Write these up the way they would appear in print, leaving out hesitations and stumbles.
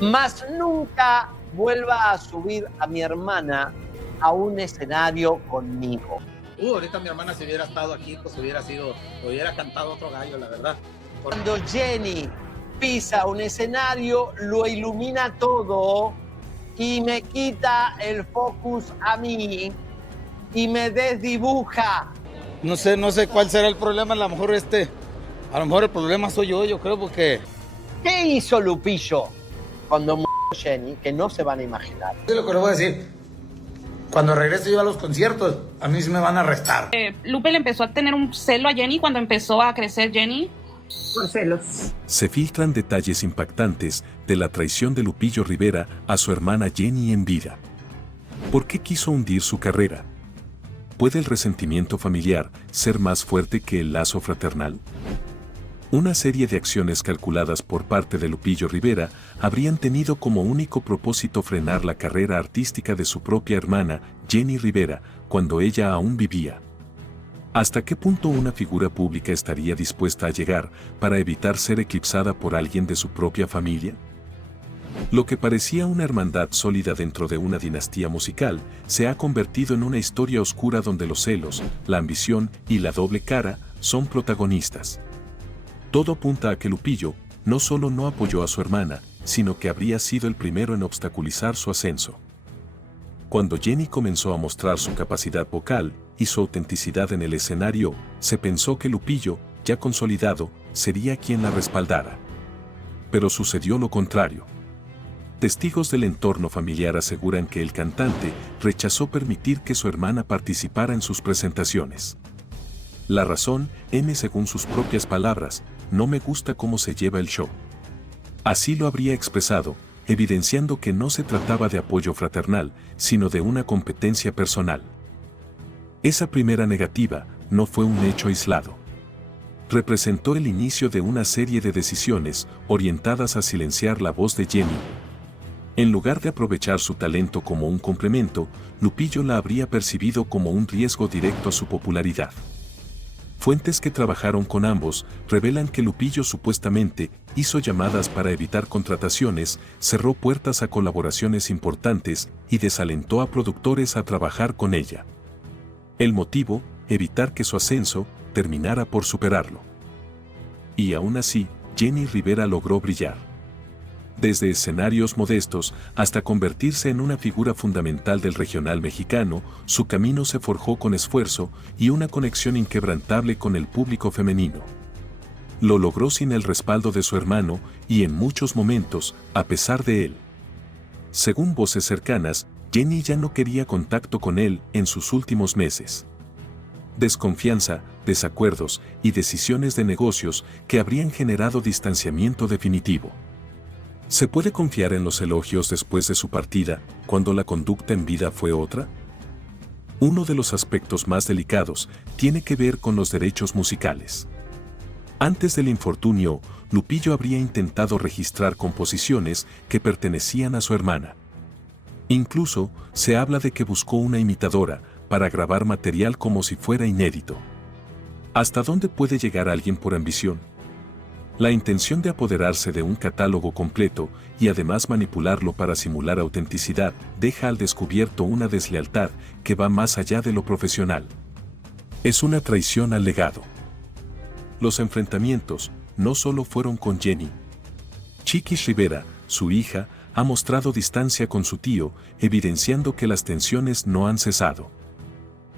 Más nunca vuelva a subir a mi hermana a un escenario conmigo. Ahorita mi hermana si hubiera estado aquí, pues hubiera cantado otro gallo, la verdad. Cuando Jenni pisa un escenario, lo ilumina todo y me quita el focus a mí y me desdibuja. No sé cuál será el problema, a lo mejor el problema soy yo creo, porque... ¿Qué hizo Lupillo cuando murió Jenni? Que no se van a imaginar. Es lo que le voy a decir. Cuando regrese yo a los conciertos, a mí sí me van a arrestar. Lupe le empezó a tener un celo a Jenni cuando empezó a crecer Jenni. Por celos. Se filtran detalles impactantes de la traición de Lupillo Rivera a su hermana Jenni en vida. ¿Por qué quiso hundir su carrera? ¿Puede el resentimiento familiar ser más fuerte que el lazo fraternal? Una serie de acciones calculadas por parte de Lupillo Rivera habrían tenido como único propósito frenar la carrera artística de su propia hermana, Jenni Rivera, cuando ella aún vivía. ¿Hasta qué punto una figura pública estaría dispuesta a llegar para evitar ser eclipsada por alguien de su propia familia? Lo que parecía una hermandad sólida dentro de una dinastía musical se ha convertido en una historia oscura donde los celos, la ambición y la doble cara son protagonistas. Todo apunta a que Lupillo no solo no apoyó a su hermana, sino que habría sido el primero en obstaculizar su ascenso. Cuando Jenni comenzó a mostrar su capacidad vocal y su autenticidad en el escenario, se pensó que Lupillo, ya consolidado, sería quien la respaldara. Pero sucedió lo contrario. Testigos del entorno familiar aseguran que el cantante rechazó permitir que su hermana participara en sus presentaciones. La razón, según sus propias palabras, no me gusta cómo se lleva el show. Así lo habría expresado, evidenciando que no se trataba de apoyo fraternal, sino de una competencia personal. Esa primera negativa no fue un hecho aislado. Representó el inicio de una serie de decisiones orientadas a silenciar la voz de Jenni. En lugar de aprovechar su talento como un complemento, Lupillo la habría percibido como un riesgo directo a su popularidad. Fuentes que trabajaron con ambos revelan que Lupillo supuestamente hizo llamadas para evitar contrataciones, cerró puertas a colaboraciones importantes y desalentó a productores a trabajar con ella. El motivo, evitar que su ascenso terminara por superarlo. Y aún así, Jenni Rivera logró brillar. Desde escenarios modestos hasta convertirse en una figura fundamental del regional mexicano, su camino se forjó con esfuerzo y una conexión inquebrantable con el público femenino. Lo logró sin el respaldo de su hermano y en muchos momentos, a pesar de él. Según voces cercanas, Jenni ya no quería contacto con él en sus últimos meses. Desconfianza, desacuerdos y decisiones de negocios que habrían generado distanciamiento definitivo. ¿Se puede confiar en los elogios después de su partida, cuando la conducta en vida fue otra? Uno de los aspectos más delicados tiene que ver con los derechos musicales. Antes del infortunio, Lupillo habría intentado registrar composiciones que pertenecían a su hermana. Incluso, se habla de que buscó una imitadora para grabar material como si fuera inédito. ¿Hasta dónde puede llegar alguien por ambición? La intención de apoderarse de un catálogo completo y además manipularlo para simular autenticidad deja al descubierto una deslealtad que va más allá de lo profesional. Es una traición al legado. Los enfrentamientos no solo fueron con Jenni. Chiquis Rivera, su hija, ha mostrado distancia con su tío, evidenciando que las tensiones no han cesado.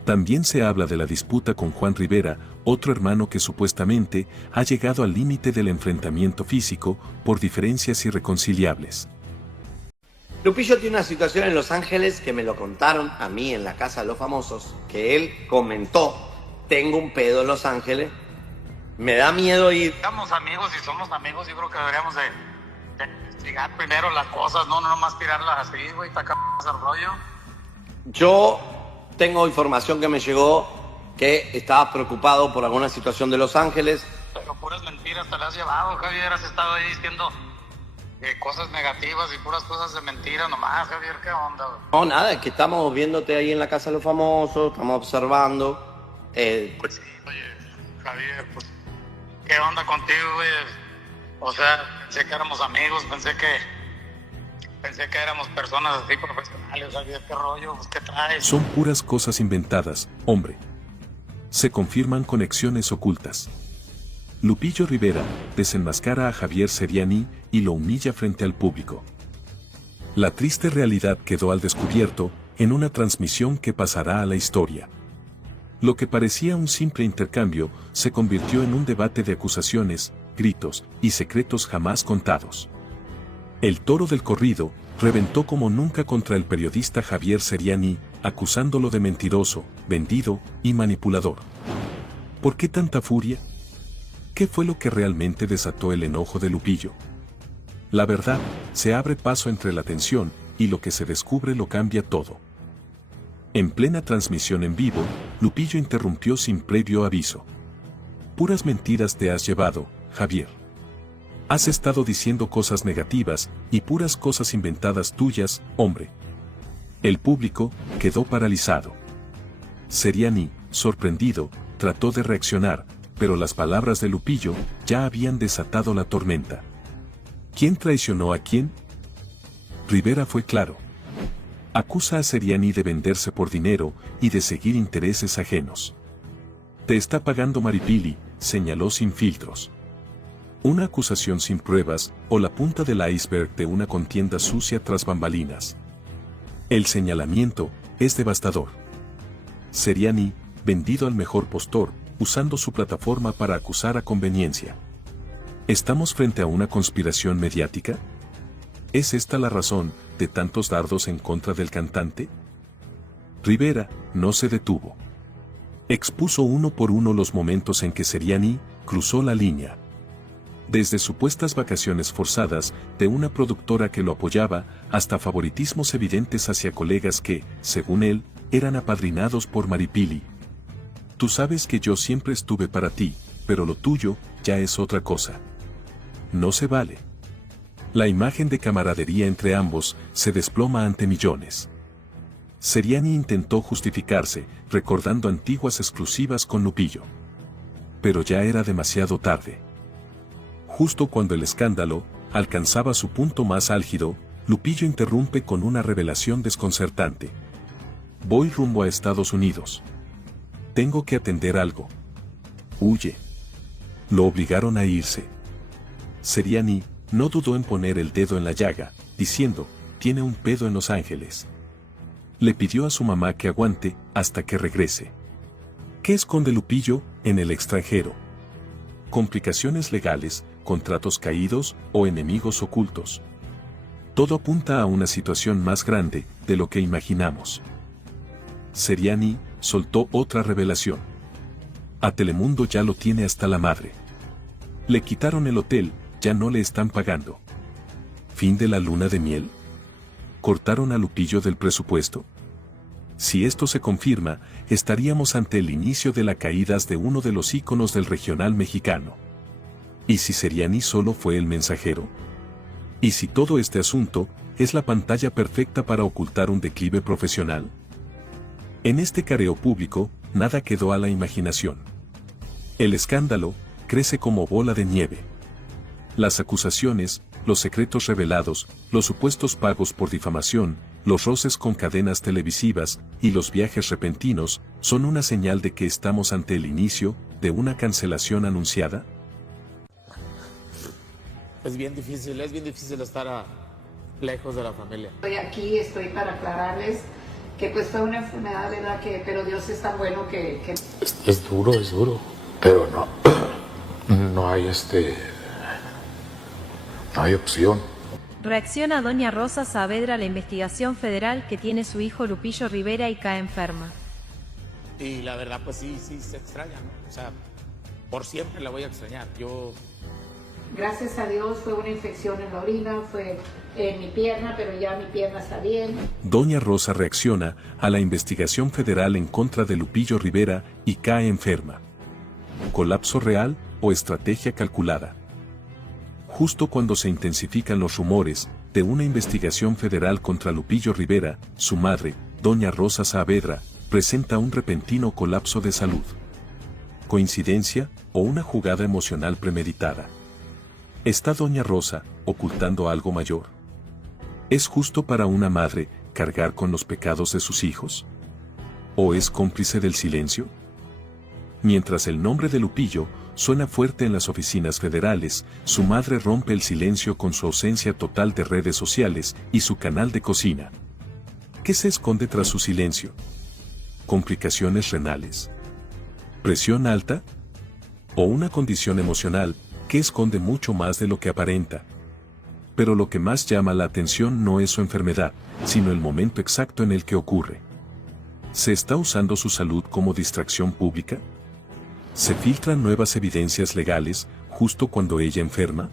También se habla de la disputa con Juan Rivera, otro hermano que supuestamente ha llegado al límite del enfrentamiento físico por diferencias irreconciliables. Lupillo tiene una situación en Los Ángeles que me lo contaron a mí en la casa de los famosos, que él comentó, tengo un pedo en Los Ángeles, me da miedo ir. Somos amigos y somos amigos, yo creo que deberíamos de investigar primero las cosas, no nomás tirarlas así, güey, está cabrón ese rollo. Yo tengo información que me llegó que estabas preocupado por alguna situación de Los Ángeles. Pero puras mentiras te las has llevado, Javier, has estado ahí diciendo cosas negativas y puras cosas de mentira nomás, Javier, ¿qué onda? No, nada, es que estamos viéndote ahí en la casa de los famosos, estamos observando. Pues sí, oye, Javier, pues, ¿qué onda contigo, güey? O sea, pensé que éramos amigos, pensé Pensé que éramos personas así profesionales, ¿sabías qué rollo? Pues, ¿qué traes? Son puras cosas inventadas, hombre. Se confirman conexiones ocultas. Lupillo Rivera desenmascara a Javier Seriani y lo humilla frente al público. La triste realidad quedó al descubierto en una transmisión que pasará a la historia. Lo que parecía un simple intercambio se convirtió en un debate de acusaciones, gritos y secretos jamás contados. El toro del corrido reventó como nunca contra el periodista Javier Seriani, acusándolo de mentiroso, vendido y manipulador. ¿Por qué tanta furia? ¿Qué fue lo que realmente desató el enojo de Lupillo? La verdad, se abre paso entre la tensión y lo que se descubre lo cambia todo. En plena transmisión en vivo, Lupillo interrumpió sin previo aviso. Puras mentiras te has llevado, Javier. Has estado diciendo cosas negativas y puras cosas inventadas tuyas, hombre. El público quedó paralizado. Seriani, sorprendido, trató de reaccionar, pero las palabras de Lupillo ya habían desatado la tormenta. ¿Quién traicionó a quién? Rivera fue claro. Acusa a Seriani de venderse por dinero y de seguir intereses ajenos. Te está pagando Maripili, señaló sin filtros. Una acusación sin pruebas o la punta del iceberg de una contienda sucia tras bambalinas. El señalamiento es devastador. Seriani, vendido al mejor postor, usando su plataforma para acusar a conveniencia. ¿Estamos frente a una conspiración mediática? ¿Es esta la razón de tantos dardos en contra del cantante? Rivera no se detuvo. Expuso uno por uno los momentos en que Seriani cruzó la línea. Desde supuestas vacaciones forzadas de una productora que lo apoyaba, hasta favoritismos evidentes hacia colegas que, según él, eran apadrinados por Maripili. Tú sabes que yo siempre estuve para ti, pero lo tuyo ya es otra cosa. No se vale. La imagen de camaradería entre ambos se desploma ante millones. Seriani intentó justificarse, recordando antiguas exclusivas con Lupillo. Pero ya era demasiado tarde. Justo cuando el escándalo alcanzaba su punto más álgido, Lupillo interrumpe con una revelación desconcertante. Voy rumbo a Estados Unidos. Tengo que atender algo. Huye. Lo obligaron a irse. Seriani no dudó en poner el dedo en la llaga, diciendo, tiene un pedo en Los Ángeles. Le pidió a su mamá que aguante hasta que regrese. ¿Qué esconde Lupillo en el extranjero? Complicaciones legales, contratos caídos o enemigos ocultos. Todo apunta a una situación más grande de lo que imaginamos. Seriani soltó otra revelación. A Telemundo ya lo tiene hasta la madre. Le quitaron el hotel, ya no le están pagando. ¿Fin de la luna de miel? ¿Cortaron a Lupillo del presupuesto? Si esto se confirma, estaríamos ante el inicio de la caída de uno de los íconos del regional mexicano. ¿Y si Seriani solo fue el mensajero? ¿Y si todo este asunto es la pantalla perfecta para ocultar un declive profesional? En este careo público, nada quedó a la imaginación. El escándalo crece como bola de nieve. Las acusaciones, los secretos revelados, los supuestos pagos por difamación, los roces con cadenas televisivas y los viajes repentinos son una señal de que estamos ante el inicio de una cancelación anunciada. Es bien difícil estar lejos de la familia. Estoy para aclararles que pues fue una enfermedad, ¿verdad? Pero Dios es tan bueno que... Es duro, pero no hay no hay opción. Reacciona doña Rosa Saavedra a la investigación federal que tiene su hijo Lupillo Rivera y cae enferma. Y la verdad pues sí se extraña, ¿no? O sea, por siempre la voy a extrañar. Gracias a Dios fue una infección en la orina, fue en mi pierna, pero ya mi pierna está bien. Doña Rosa reacciona a la investigación federal en contra de Lupillo Rivera y cae enferma. ¿Colapso real o estrategia calculada? Justo cuando se intensifican los rumores de una investigación federal contra Lupillo Rivera, su madre, doña Rosa Saavedra, presenta un repentino colapso de salud. ¿Coincidencia o una jugada emocional premeditada? ¿Está doña Rosa ocultando algo mayor? ¿Es justo para una madre cargar con los pecados de sus hijos? ¿O es cómplice del silencio? Mientras el nombre de Lupillo suena fuerte en las oficinas federales, su madre rompe el silencio con su ausencia total de redes sociales y su canal de cocina. ¿Qué se esconde tras su silencio? ¿Complicaciones renales? ¿Presión alta? ¿O una condición emocional que esconde mucho más de lo que aparenta? Pero lo que más llama la atención no es su enfermedad, sino el momento exacto en el que ocurre. ¿Se está usando su salud como distracción pública? ¿Se filtran nuevas evidencias legales justo cuando ella enferma?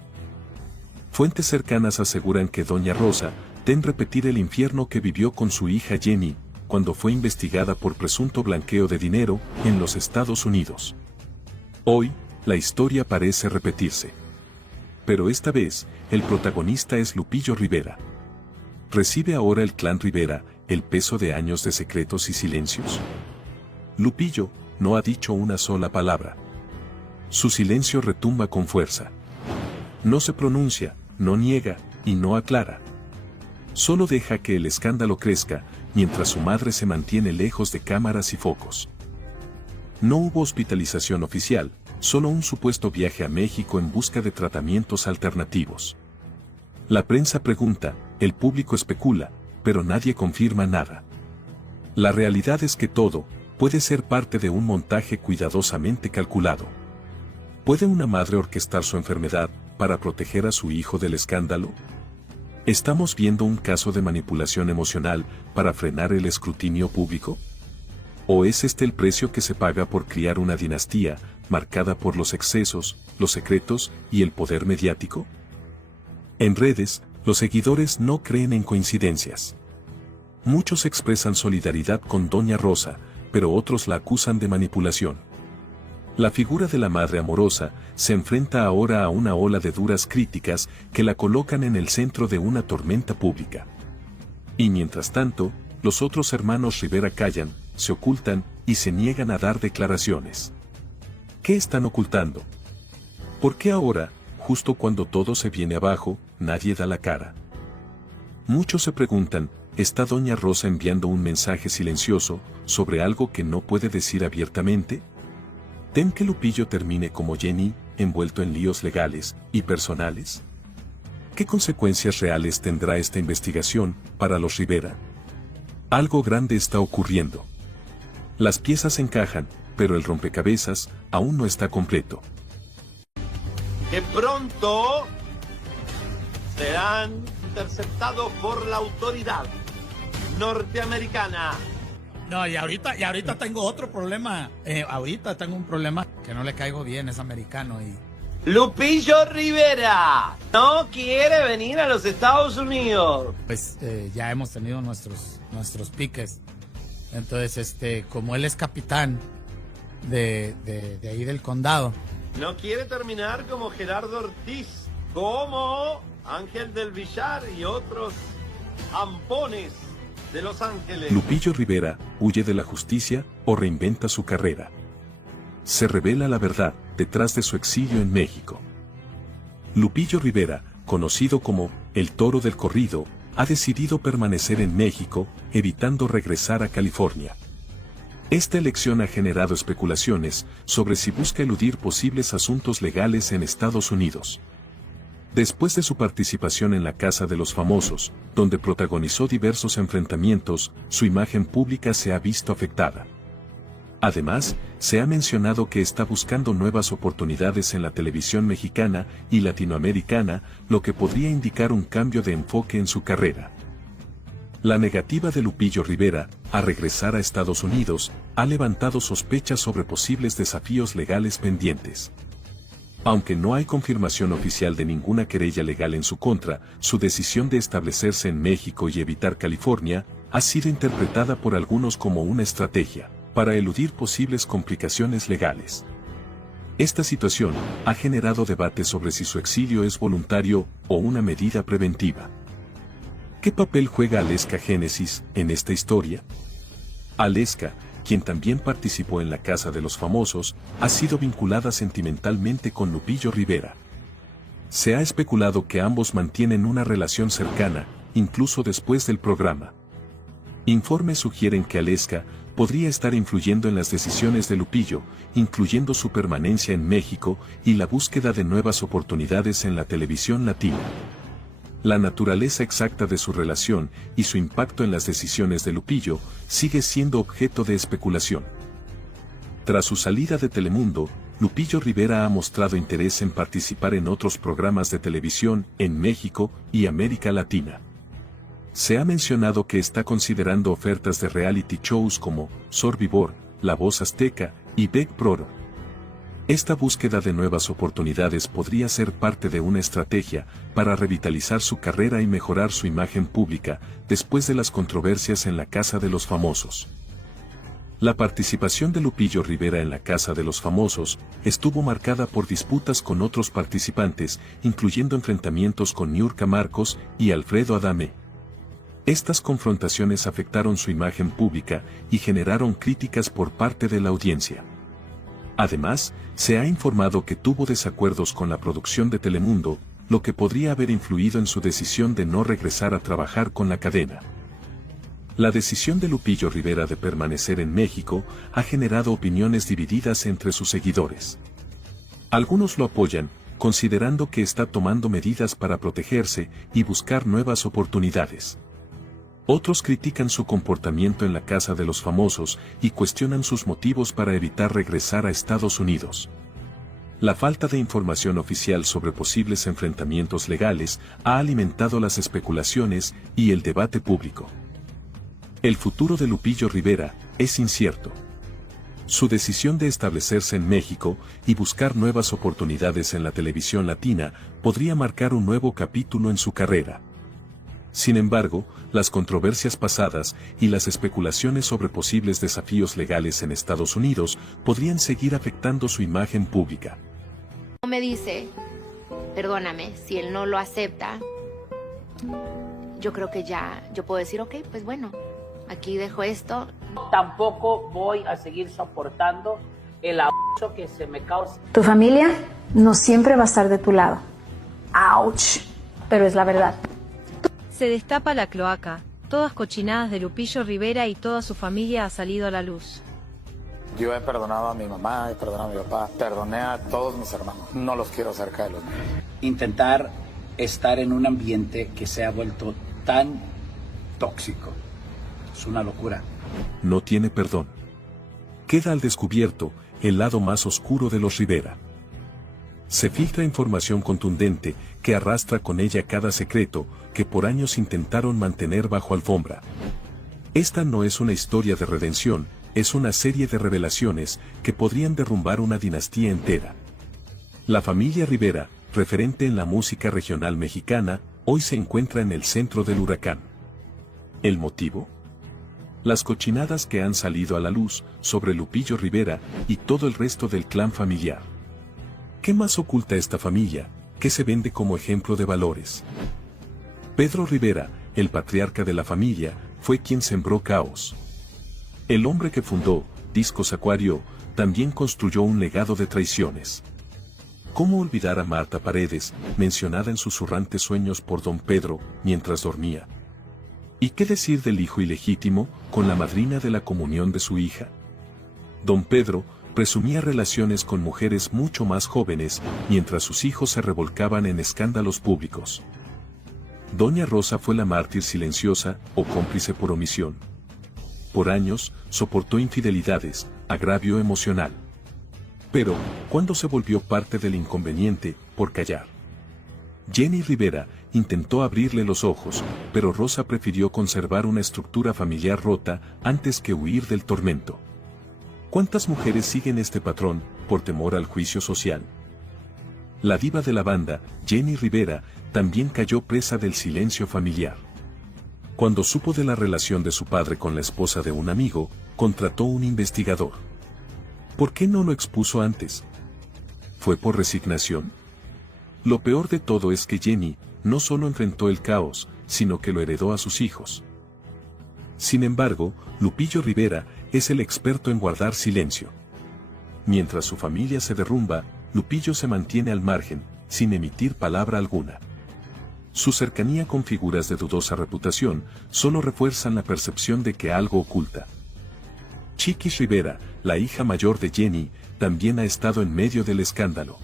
Fuentes cercanas aseguran que doña Rosa tem repetir el infierno que vivió con su hija Jenni, cuando fue investigada por presunto blanqueo de dinero en los Estados Unidos. Hoy, la historia parece repetirse. Pero esta vez, el protagonista es Lupillo Rivera. ¿Recibe ahora el clan Rivera el peso de años de secretos y silencios? Lupillo no ha dicho una sola palabra. Su silencio retumba con fuerza. No se pronuncia, no niega y no aclara. Solo deja que el escándalo crezca, mientras su madre se mantiene lejos de cámaras y focos. No hubo hospitalización oficial, solo un supuesto viaje a México en busca de tratamientos alternativos. La prensa pregunta, el público especula, pero nadie confirma nada. La realidad es que todo puede ser parte de un montaje cuidadosamente calculado. ¿Puede una madre orquestar su enfermedad para proteger a su hijo del escándalo? ¿Estamos viendo un caso de manipulación emocional para frenar el escrutinio público? ¿O es este el precio que se paga por criar una dinastía marcada por los excesos, los secretos y el poder mediático? En redes, los seguidores no creen en coincidencias. Muchos expresan solidaridad con doña Rosa, pero otros la acusan de manipulación. La figura de la madre amorosa se enfrenta ahora a una ola de duras críticas que la colocan en el centro de una tormenta pública. Y mientras tanto, los otros hermanos Rivera callan, se ocultan y se niegan a dar declaraciones. ¿Qué están ocultando? ¿Por qué ahora, justo cuando todo se viene abajo, nadie da la cara? Muchos se preguntan, ¿está doña Rosa enviando un mensaje silencioso sobre algo que no puede decir abiertamente? ¿Tem que Lupillo termine como Jenni, envuelto en líos legales y personales? ¿Qué consecuencias reales tendrá esta investigación para los Rivera? Algo grande está ocurriendo. Las piezas encajan, pero el rompecabezas aún no está completo. Que pronto serán interceptados por la autoridad norteamericana. No, y ahorita tengo otro problema. Ahorita tengo un problema que no le caigo bien, es americano y... Lupillo Rivera no quiere venir a los Estados Unidos. Pues ya hemos tenido nuestros piques. Entonces, como él es capitán de ahí del condado. No quiere terminar como Gerardo Ortiz, como Ángel del Villar y otros ampones de Los Ángeles. Lupillo Rivera huye de la justicia o reinventa su carrera. Se revela la verdad detrás de su exilio en México. Lupillo Rivera, conocido como el Toro del Corrido, ha decidido permanecer en México, evitando regresar a California. Esta elección ha generado especulaciones sobre si busca eludir posibles asuntos legales en Estados Unidos. Después de su participación en la Casa de los Famosos, donde protagonizó diversos enfrentamientos, su imagen pública se ha visto afectada. Además, se ha mencionado que está buscando nuevas oportunidades en la televisión mexicana y latinoamericana, lo que podría indicar un cambio de enfoque en su carrera. La negativa de Lupillo Rivera a regresar a Estados Unidos ha levantado sospechas sobre posibles desafíos legales pendientes. Aunque no hay confirmación oficial de ninguna querella legal en su contra, su decisión de establecerse en México y evitar California ha sido interpretada por algunos como una estrategia para eludir posibles complicaciones legales. Esta situación ha generado debate sobre si su exilio es voluntario o una medida preventiva. ¿Qué papel juega 𝗟𝗪𝗏𝗄𝗏 en esta historia? 𝗟𝗪𝗏𝗏𝗏, quien también participó en la Casa de los Famosos, ha sido vinculada sentimentalmente con Lupillo Rivera. Se ha especulado que ambos mantienen una relación cercana, incluso después del programa. Informes sugieren que 𝗟𝗪𝗏 podría estar influyendo en las decisiones de Lupillo, incluyendo su permanencia en México y la búsqueda de nuevas oportunidades en la televisión latina. La naturaleza exacta de su relación y su impacto en las decisiones de Lupillo sigue siendo objeto de especulación. Tras su salida de Telemundo, Lupillo Rivera ha mostrado interés en participar en otros programas de televisión en México y América Latina. Se ha mencionado que está considerando ofertas de reality shows como 𝗟𝗏𝗏𝗏𝗏, La Voz Azteca y Big Brother. Esta búsqueda de nuevas oportunidades podría ser parte de una estrategia para revitalizar su carrera y mejorar su imagen pública después de las controversias en la Casa de los Famosos. La participación de Lupillo Rivera en la Casa de los Famosos estuvo marcada por disputas con otros participantes, incluyendo enfrentamientos con 𝗟𝗏𝗏𝗏𝗏 y 𝗟𝗏𝗏𝗏𝗏𝗏. Estas confrontaciones afectaron su imagen pública y generaron críticas por parte de la audiencia. Además, se ha informado que tuvo desacuerdos con la producción de Telemundo, lo que podría haber influido en su decisión de no regresar a trabajar con la cadena. La decisión de Lupillo Rivera de permanecer en México ha generado opiniones divididas entre sus seguidores. Algunos lo apoyan, considerando que está tomando medidas para protegerse y buscar nuevas oportunidades. Otros critican su comportamiento en la Casa de los Famosos y cuestionan sus motivos para evitar regresar a Estados Unidos. La falta de información oficial sobre posibles enfrentamientos legales ha alimentado las especulaciones y el debate público. El futuro de Lupillo Rivera es incierto. Su decisión de establecerse en México y buscar nuevas oportunidades en la televisión latina podría marcar un nuevo capítulo en su carrera. Sin embargo, las controversias pasadas y las especulaciones sobre posibles desafíos legales en Estados Unidos podrían seguir afectando su imagen pública. Me dice, perdóname, si él no lo acepta, yo creo que ya, yo puedo decir, ok, pues bueno, aquí dejo esto. Tampoco voy a seguir soportando el abuso que se me causa. Tu familia no siempre va a estar de tu lado. ¡Auch! Pero es la verdad. Se destapa la cloaca, todas cochinadas de Lupillo Rivera y toda su familia ha salido a la luz. Yo he perdonado a mi mamá, he perdonado a mi papá, perdoné a todos mis hermanos. No los quiero cerca de los míos. Intentar estar en un ambiente que se ha vuelto tan tóxico es una locura. No tiene perdón. Queda al descubierto el lado más oscuro de los Rivera. Se filtra información contundente que arrastra con ella cada secreto que por años intentaron mantener bajo alfombra. Esta no es una historia de redención, es una serie de revelaciones que podrían derrumbar una dinastía entera. La familia Rivera, referente en la música regional mexicana, hoy se encuentra en el centro del huracán. ¿El motivo? Las cochinadas que han salido a la luz sobre Lupillo Rivera y todo el resto del clan familiar. ¿Qué más oculta esta familia, que se vende como ejemplo de valores? Pedro Rivera, el patriarca de la familia, fue quien sembró caos. El hombre que fundó 𝗟𝗏𝗏𝗏𝗏𝗏𝗏 también construyó un legado de traiciones. ¿Cómo olvidar a Marta Paredes, mencionada en susurrantes sueños por don Pedro, mientras dormía? ¿Y qué decir del hijo ilegítimo, con la madrina de la comunión de su hija? Don Pedro presumía relaciones con mujeres mucho más jóvenes, mientras sus hijos se revolcaban en escándalos públicos. Doña Rosa fue la mártir silenciosa o cómplice por omisión. Por años, soportó infidelidades, agravio emocional. Pero, ¿cuándo se volvió parte del inconveniente, por callar? Jenni Rivera intentó abrirle los ojos, pero Rosa prefirió conservar una estructura familiar rota antes que huir del tormento. ¿Cuántas mujeres siguen este patrón, por temor al juicio social? La diva de la banda, Jenni Rivera, también cayó presa del silencio familiar. Cuando supo de la relación de su padre con la esposa de un amigo, contrató un investigador. ¿Por qué no lo expuso antes? ¿Fue por resignación? Lo peor de todo es que Jenni no solo enfrentó el caos, sino que lo heredó a sus hijos. Sin embargo, Lupillo Rivera es el experto en guardar silencio. Mientras su familia se derrumba, Lupillo se mantiene al margen, sin emitir palabra alguna. Su cercanía con figuras de dudosa reputación solo refuerzan la percepción de que algo oculta. 𝗟𝗂𝗍 Rivera, la hija mayor de Jenni, también ha estado en medio del escándalo.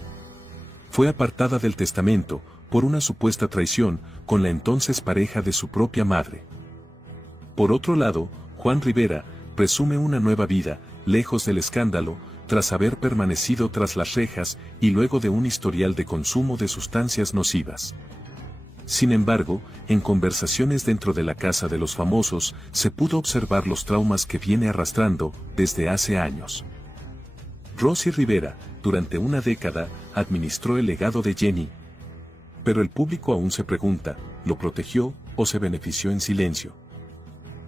Fue apartada del testamento por una supuesta traición con la entonces pareja de su propia madre. Por otro lado, Juan Rivera presume una nueva vida, lejos del escándalo, tras haber permanecido tras las rejas y luego de un historial de consumo de sustancias nocivas. Sin embargo, en conversaciones dentro de la casa de los famosos, se pudo observar los traumas que viene arrastrando desde hace años. Rosy Rivera, durante una década, administró el legado de Jenni. Pero el público aún se pregunta, ¿lo protegió o se benefició en silencio?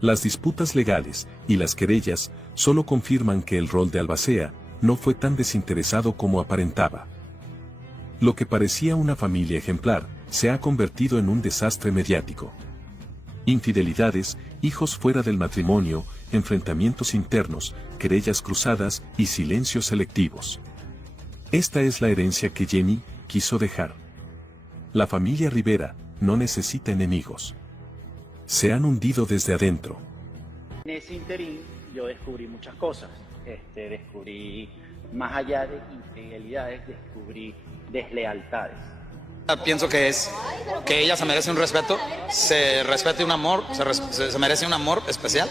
Las disputas legales y las querellas solo confirman que el rol de albacea no fue tan desinteresado como aparentaba. Lo que parecía una familia ejemplar, se ha convertido en un desastre mediático. Infidelidades, hijos fuera del matrimonio, enfrentamientos internos, querellas cruzadas y silencios selectivos. Esta es la herencia que Jenni quiso dejar. La familia Rivera no necesita enemigos. Se han hundido desde adentro. En ese interín yo descubrí muchas cosas. Descubrí, más allá de infidelidades, descubrí deslealtades. Pienso que ella se merece un respeto, se merece un amor especial.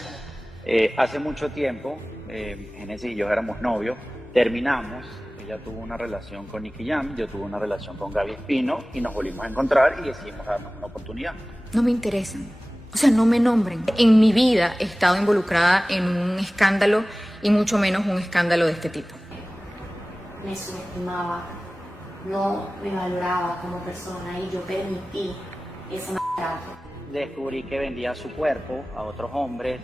Hace mucho tiempo, Jenni y yo éramos novios, terminamos, ella tuvo una relación con Nicky Jam, yo tuve una relación con Gaby Espino y nos volvimos a encontrar y decidimos darnos una oportunidad. No me interesan, o sea, no me nombren. En mi vida he estado involucrada en un escándalo y mucho menos un escándalo de este tipo. Me subestimaba, no me valoraba como persona y yo permití ese maltrato. Descubrí que vendía su cuerpo a otros hombres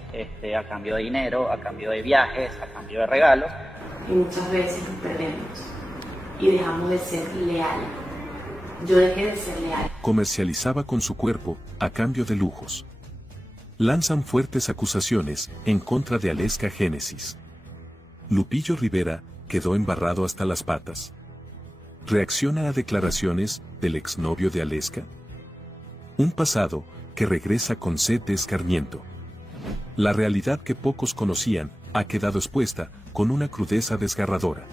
a cambio de dinero, a cambio de viajes, a cambio de regalos. Y muchas veces nos perdemos y dejamos de ser leales. Yo dejé de ser leal. Comercializaba con su cuerpo a cambio de lujos. Lanzan fuertes acusaciones en contra de 𝗟𝗨𝗣𝗂𝗍𝗓. Lupillo Rivera quedó embarrado hasta las patas. ¿Reacciona a declaraciones del exnovio de 𝗟𝗨𝗍𝗓? Un pasado que regresa con sed de escarmiento. La realidad que pocos conocían ha quedado expuesta con una crudeza desgarradora.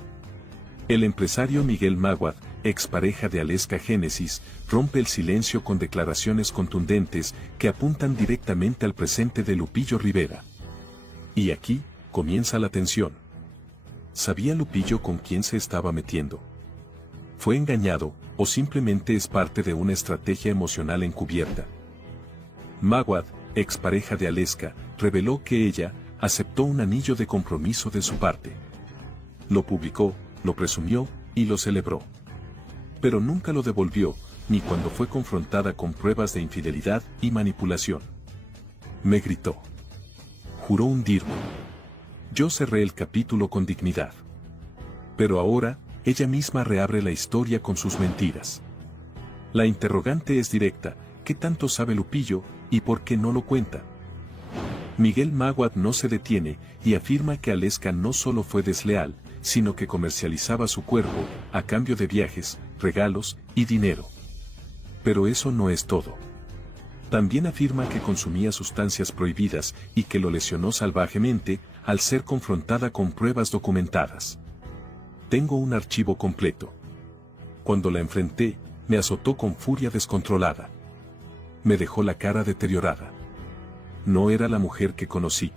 El empresario Miguel Máguad, expareja de 𝗟𝗨𝗍𝗓, rompe el silencio con declaraciones contundentes que apuntan directamente al presente de Lupillo Rivera. Y aquí comienza la tensión. ¿Sabía Lupillo con quién se estaba metiendo? ¿Fue engañado o simplemente es parte de una estrategia emocional encubierta? Máguad, expareja de 𝗟𝗨𝗍𝗓, reveló que ella aceptó un anillo de compromiso de su parte. Lo publicó, lo presumió y lo celebró. Pero nunca lo devolvió, ni cuando fue confrontada con pruebas de infidelidad y manipulación. Me gritó. Juró hundirme. Yo cerré el capítulo con dignidad. Pero ahora, ella misma reabre la historia con sus mentiras. La interrogante es directa: ¿qué tanto sabe Lupillo y por qué no lo cuenta? Miguel Máguad no se detiene y afirma que 𝗟𝗨𝗍𝗓 no solo fue desleal, sino que comercializaba su cuerpo a cambio de viajes, regalos y dinero. Pero eso no es todo. También afirma que consumía sustancias prohibidas y que lo lesionó salvajemente al ser confrontada con pruebas documentadas. Tengo un archivo completo. Cuando la enfrenté, me azotó con furia descontrolada. Me dejó la cara deteriorada. No era la mujer que conocí.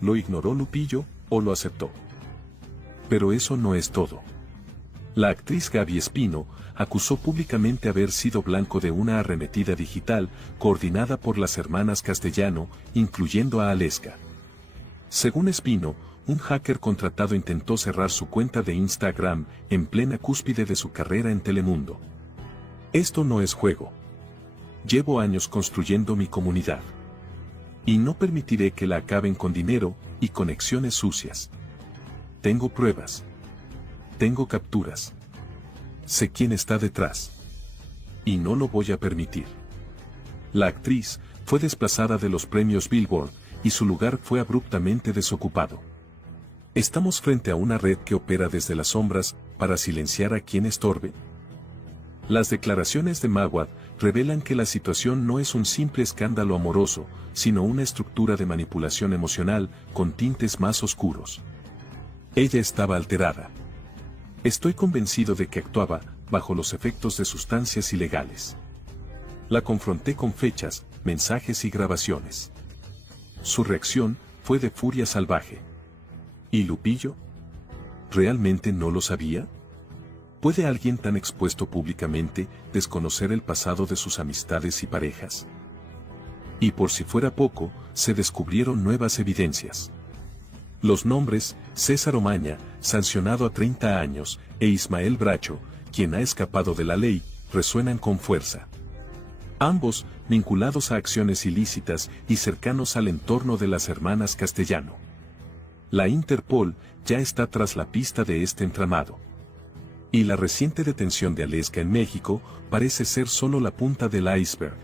¿Lo ignoró Lupillo o lo aceptó? Pero eso no es todo. La actriz Gaby Espino acusó públicamente haber sido blanco de una arremetida digital coordinada por las hermanas Castellano, incluyendo a 𝗟𝗨𝗍𝗓. Según Espino, un hacker contratado intentó cerrar su cuenta de Instagram en plena cúspide de su carrera en Telemundo. Esto no es juego. Llevo años construyendo mi comunidad. Y no permitiré que la acaben con dinero y conexiones sucias. Tengo pruebas. Tengo capturas. Sé quién está detrás. Y no lo voy a permitir. La actriz fue desplazada de los premios Billboard y su lugar fue abruptamente desocupado. Estamos frente a una red que opera desde las sombras para silenciar a quien estorbe. Las declaraciones de 𝗟𝗏𝗡 revelan que la situación no es un simple escándalo amoroso, sino una estructura de manipulación emocional con tintes más oscuros. Ella estaba alterada. Estoy convencido de que actuaba bajo los efectos de sustancias ilegales. La confronté con fechas, mensajes y grabaciones. Su reacción fue de furia salvaje. ¿Y Lupillo? ¿Realmente no lo sabía? ¿Puede alguien tan expuesto públicamente desconocer el pasado de sus amistades y parejas? Y por si fuera poco, se descubrieron nuevas evidencias. Los nombres, César Omaña, sancionado a 30 años, e Ismael Bracho, quien ha escapado de la ley, resuenan con fuerza. Ambos, vinculados a acciones ilícitas y cercanos al entorno de las hermanas Castellano. La Interpol ya está tras la pista de este entramado. Y la reciente detención de 𝗟𝗏𝗡𝗗𝗏 en México parece ser solo la punta del iceberg.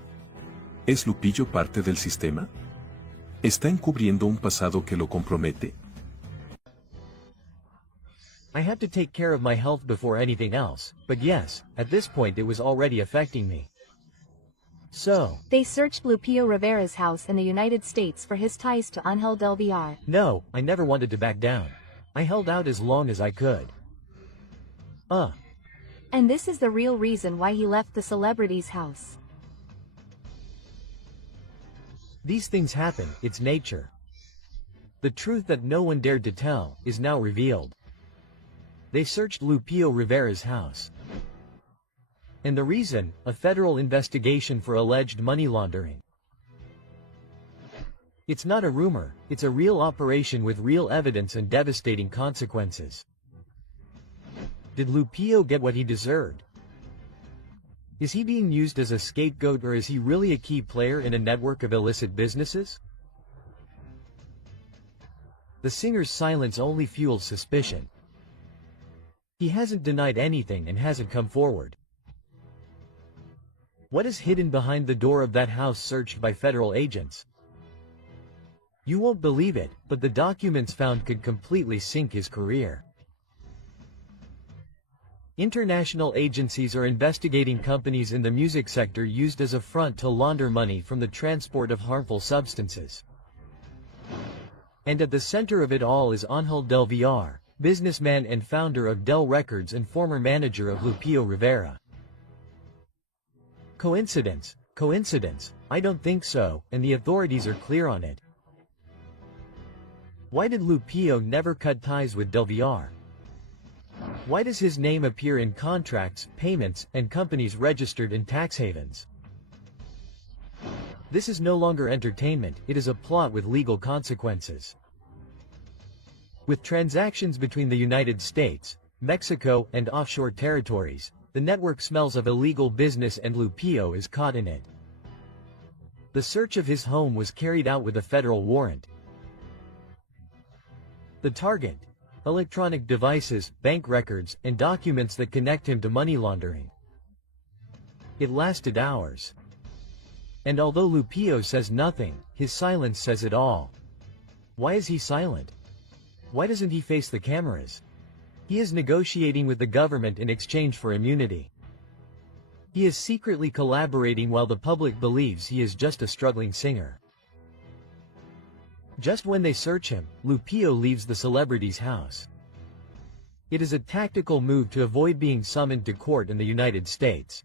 ¿Es Lupillo parte del sistema? ¿Está encubriendo un pasado que lo compromete? I had to take care of my health before anything else, but yes, at this point it was already affecting me. So, They searched Lupillo Rivera's house in the United States for his ties to 𝗟𝗨𝗣𝗼𝗟. no, I never wanted to back down. I held out as long as I could. And this is the real reason why he left the celebrity's house. These things happen, it's nature. The truth that no one dared to tell is now revealed. They searched Lupillo Rivera's house. And the reason, a federal investigation for alleged money laundering. It's not a rumor, it's a real operation with real evidence and devastating consequences. Did Lupillo get what he deserved? Is he being used as a scapegoat, or is he really a key player in a network of illicit businesses? The singer's silence only fuels suspicion. He hasn't denied anything and hasn't come forward. What is hidden behind the door of that house searched by federal agents? You won't believe it, but the documents found could completely sink his career. International agencies are investigating companies in the music sector used as a front to launder money from the transport of harmful substances. And at the center of it all is 𝗟𝗨𝗣𝗼𝗟𝗏, businessman and founder of Del Records and former manager of Lupillo Rivera. Coincidence? Coincidence? I don't think so, and the authorities are clear on it. Why did Lupillo never cut ties with 𝗟𝗏𝗼𝗟𝗏? Why does his name appear in contracts, payments, and companies registered in tax havens? This is no longer entertainment, it is a plot with legal consequences. With transactions between the United States, Mexico, and offshore territories, the network smells of illegal business and Lupillo is caught in it. The search of his home was carried out with a federal warrant. The target: electronic devices, bank records, and documents that connect him to money laundering. It lasted hours. And although Lupillo says nothing, his silence says it all. Why is he silent? Why doesn't he face the cameras? He is negotiating with the government in exchange for immunity. He is secretly collaborating while the public believes he is just a struggling singer. Just when they search him, Lupillo leaves the celebrity's house. It is a tactical move to avoid being summoned to court in the United States.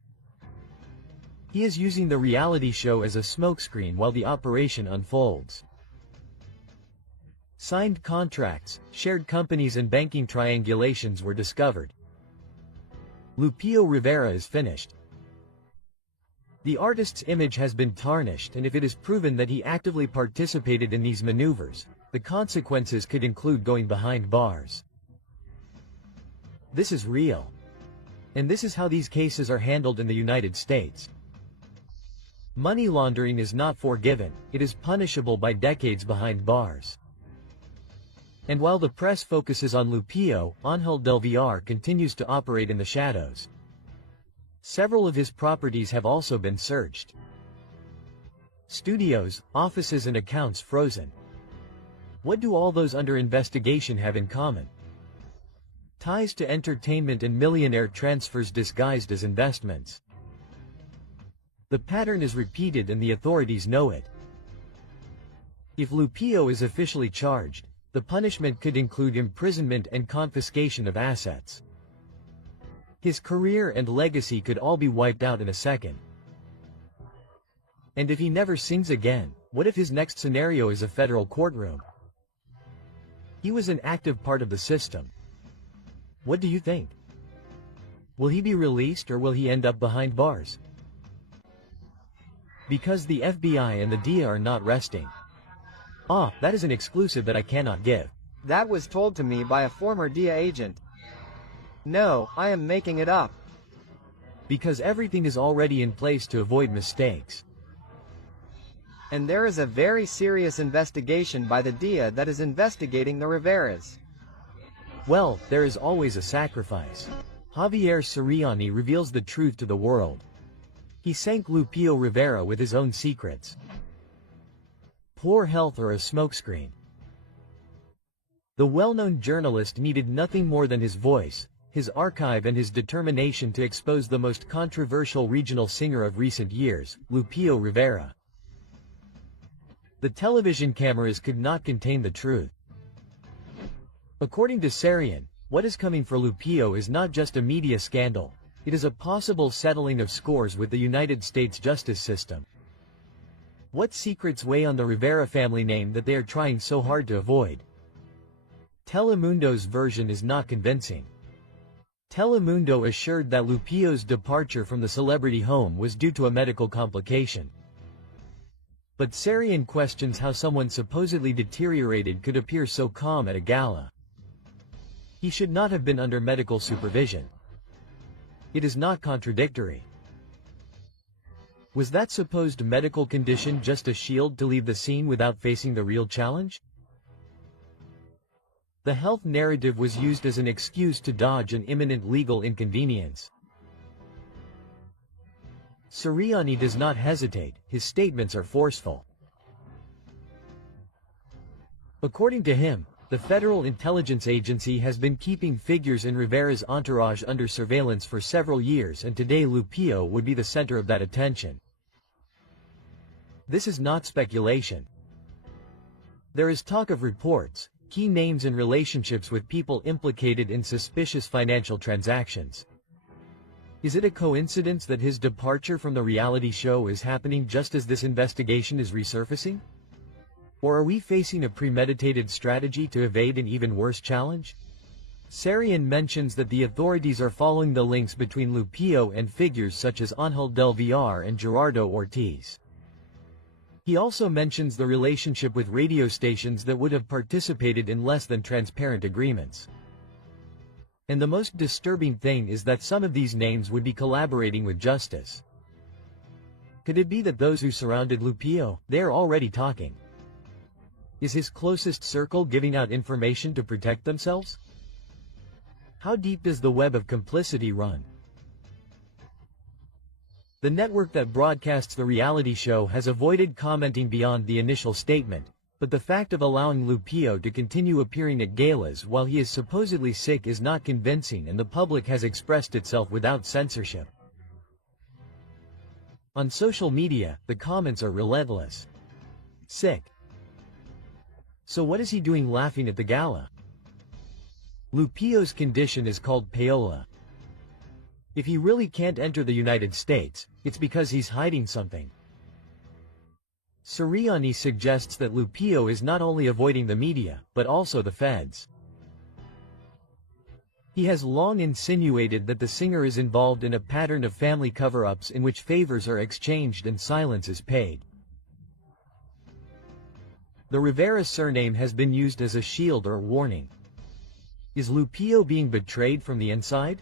He is using the reality show as a smokescreen while the operation unfolds. Signed contracts, shared companies and banking triangulations were discovered. Lupillo Rivera is finished. The artist's image has been tarnished, and if it is proven that he actively participated in these maneuvers, the consequences could include going behind bars. This is real. And this is how these cases are handled in the United States. Money laundering is not forgiven, it is punishable by decades behind bars. And while the press focuses on Lupillo, 𝗟𝗨𝗣𝗼𝗟𝗏 continues to operate in the shadows. Several of his properties have also been searched. Studios, offices and accounts frozen. What do all those under investigation have in common? Ties to entertainment and millionaire transfers disguised as investments. The pattern is repeated and the authorities know it. If Lupillo is officially charged, the punishment could include imprisonment and confiscation of assets. His career and legacy could all be wiped out in a second. And if he never sings again, what if his next scenario is a federal courtroom? He was an active part of the system. What do you think? Will he be released or will he end up behind bars? Because the FBI and the DIA are not resting. Ah, that is an exclusive that I cannot give. That was told to me by a former DIA agent. No, I am making it up. Because everything is already in place to avoid mistakes. And there is a very serious investigation by the DIA that is investigating the Riveras. Well, there is always a sacrifice. Javier Soriani reveals the truth to the world. He sank Lupillo Rivera with his own secrets. Poor health or a smokescreen. The well-known journalist needed nothing more than his voice, his archive and his determination to expose the most controversial regional singer of recent years, Lupillo Rivera. The television cameras could not contain the truth. According to 𝗟𝗨𝗣𝗏, what is coming for Lupillo is not just a media scandal, it is a possible settling of scores with the United States justice system. What secrets weigh on the Rivera family name that they are trying so hard to avoid? Telemundo's version is not convincing. Telemundo assured that Lupillo's departure from the celebrity home was due to a medical complication. But 𝗟𝗨𝗏 questions how someone supposedly deteriorated could appear so calm at a gala. He should not have been under medical supervision. It is not contradictory. Was that supposed medical condition just a shield to leave the scene without facing the real challenge? The health narrative was used as an excuse to dodge an imminent legal inconvenience. Soriani does not hesitate, his statements are forceful. According to him, the Federal Intelligence Agency has been keeping figures in Rivera's entourage under surveillance for several years, and today Lupillo would be the center of that attention. This is not speculation. There is talk of reports, key names and relationships with people implicated in suspicious financial transactions. Is it a coincidence that his departure from the reality show is happening just as this investigation is resurfacing? Or are we facing a premeditated strategy to evade an even worse challenge? 𝗟𝗨𝗏 mentions that the authorities are following the links between Lupillo and figures such as Ángel del Villar and Gerardo Ortiz. He also mentions the relationship with radio stations that would have participated in less than transparent agreements. And the most disturbing thing is that some of these names would be collaborating with justice. Could it be that those who surrounded Lupillo, they are already talking? Is his closest circle giving out information to protect themselves? How deep does the web of complicity run? The network that broadcasts the reality show has avoided commenting beyond the initial statement, but the fact of allowing Lupillo to continue appearing at galas while he is supposedly sick is not convincing, and the public has expressed itself without censorship. On social media, the comments are relentless. Sick. So what is he doing laughing at the gala? Lupillo's condition is called payola. If he really can't enter the United States, it's because he's hiding something. Soriani suggests that Lupillo is not only avoiding the media, but also the feds. He has long insinuated that the singer is involved in a pattern of family cover-ups in which favors are exchanged and silence is paid. The Rivera surname has been used as a shield or warning. Is Lupillo being betrayed from the inside?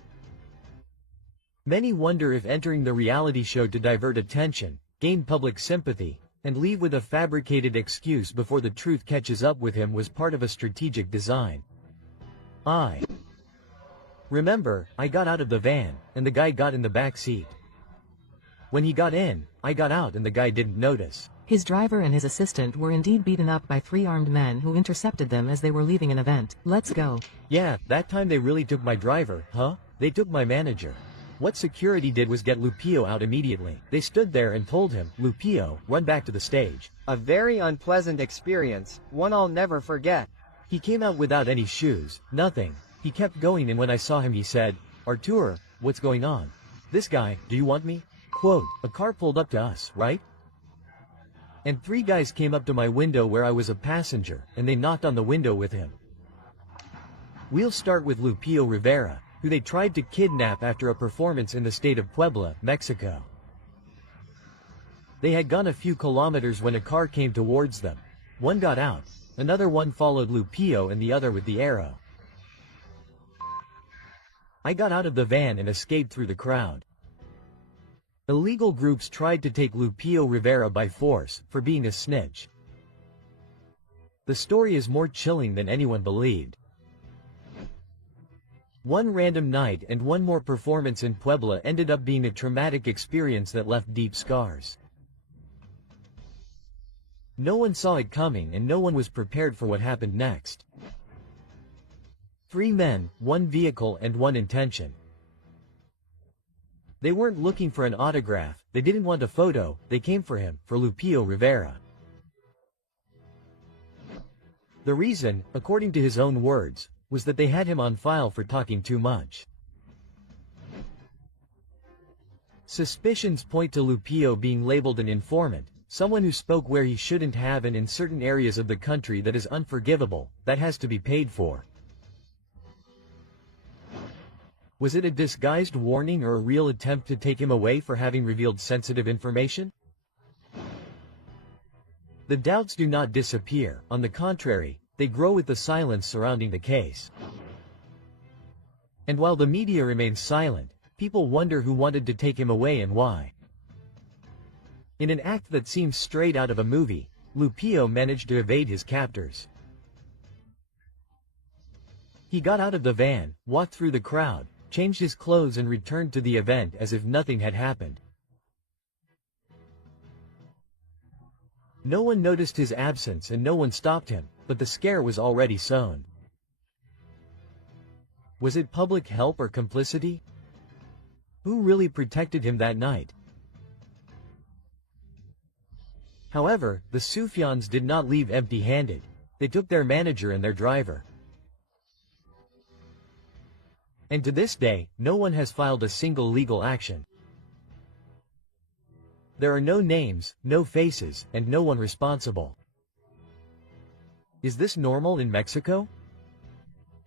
Many wonder if entering the reality show to divert attention, gain public sympathy, and leave with a fabricated excuse before the truth catches up with him was part of a strategic design. Remember, I got out of the van, and the guy got in the back seat. When he got in, I got out and the guy didn't notice. His driver and his assistant were indeed beaten up by 3 armed men who intercepted them as they were leaving an event. Let's go. Yeah, that time they really took my driver, huh? They took my manager. What security did was get Lupillo out immediately. They stood there and told him, Lupillo, run back to the stage. A very unpleasant experience, one I'll never forget. He came out without any shoes, nothing. He kept going, and when I saw him he said, Artur, what's going on? This guy, do you want me? Quote, a car pulled up to us, right? And 3 guys came up to my window where I was a passenger, and they knocked on the window with him. We'll start with Lupillo Rivera, who they tried to kidnap after a performance in the state of Puebla, Mexico. They had gone a few kilometers when a car came towards them. One got out, another one followed Lupillo, and the other with the arrow. I got out of the van and escaped through the crowd. Illegal groups tried to take Lupillo Rivera by force, for being a snitch. The story is more chilling than anyone believed. One random night and one more performance in Puebla ended up being a traumatic experience that left deep scars. No one saw it coming, and no one was prepared for what happened next. 3 men, 1 vehicle, and 1 intention. They weren't looking for an autograph, they didn't want a photo, they came for him, for Lupillo Rivera. The reason, according to his own words, was that they had him on file for talking too much. Suspicions point to Lupillo being labeled an informant, someone who spoke where he shouldn't have and in certain areas of the country that is unforgivable, that has to be paid for. Was it a disguised warning or a real attempt to take him away for having revealed sensitive information? The doubts do not disappear, on the contrary, they grow with the silence surrounding the case. And while the media remains silent, people wonder who wanted to take him away and why. In an act that seems straight out of a movie, Lupillo managed to evade his captors. He got out of the van, walked through the crowd, changed his clothes and returned to the event as if nothing had happened. No one noticed his absence and no one stopped him, but the scare was already sown. Was it public help or complicity? Who really protected him that night? However, the Sufjans did not leave empty-handed. They took their manager and their driver. And to this day, no one has filed a single legal action. There are no names, no faces, and no one responsible. Is this normal in Mexico?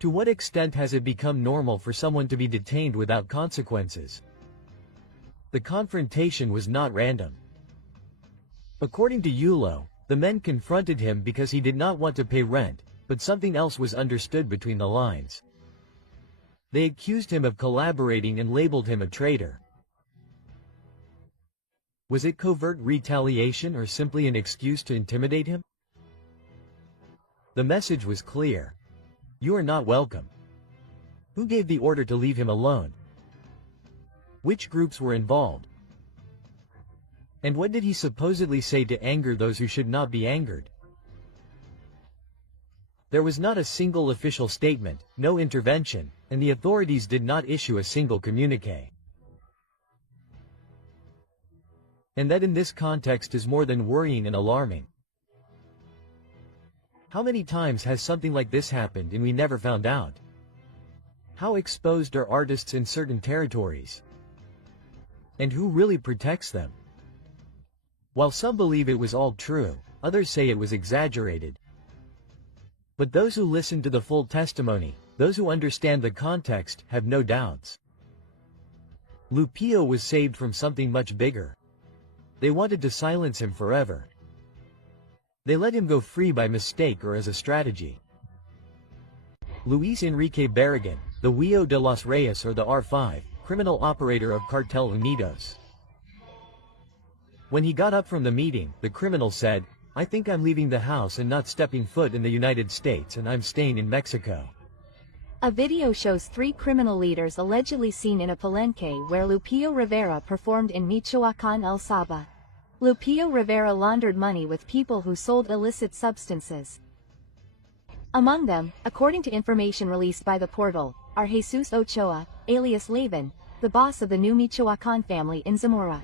To what extent has it become normal for someone to be detained without consequences? The confrontation was not random. According to Yulo, the men confronted him because he did not want to pay rent, but something else was understood between the lines. They accused him of collaborating and labeled him a traitor. Was it covert retaliation or simply an excuse to intimidate him? The message was clear. You are not welcome. Who gave the order to leave him alone? Which groups were involved? And what did he supposedly say to anger those who should not be angered? There was not a single official statement, no intervention, and the authorities did not issue a single communique. And that in this context is more than worrying and alarming. How many times has something like this happened and we never found out? How exposed are artists in certain territories? And who really protects them? While some believe it was all true, others say it was exaggerated. But those who listen to the full testimony, those who understand the context, have no doubts. Lupillo was saved from something much bigger. They wanted to silence him forever. They let him go free by mistake or as a strategy. Luis Enrique Barragan, the Río de los Reyes or the R5, criminal operator of Cartel Unidos. When he got up from the meeting, the criminal said, I think I'm leaving the house and not stepping foot in the United States, and I'm staying in Mexico. A video shows 3 criminal leaders allegedly seen in a palenque where Lupillo Rivera performed in Michoacán, 𝗟𝗨𝗣𝗜𝗟𝗏. Lupillo Rivera laundered money with people who sold illicit substances. Among them, according to information released by the portal, are Jesus Ochoa, alias Laven, the boss of the new Michoacan family in Zamora.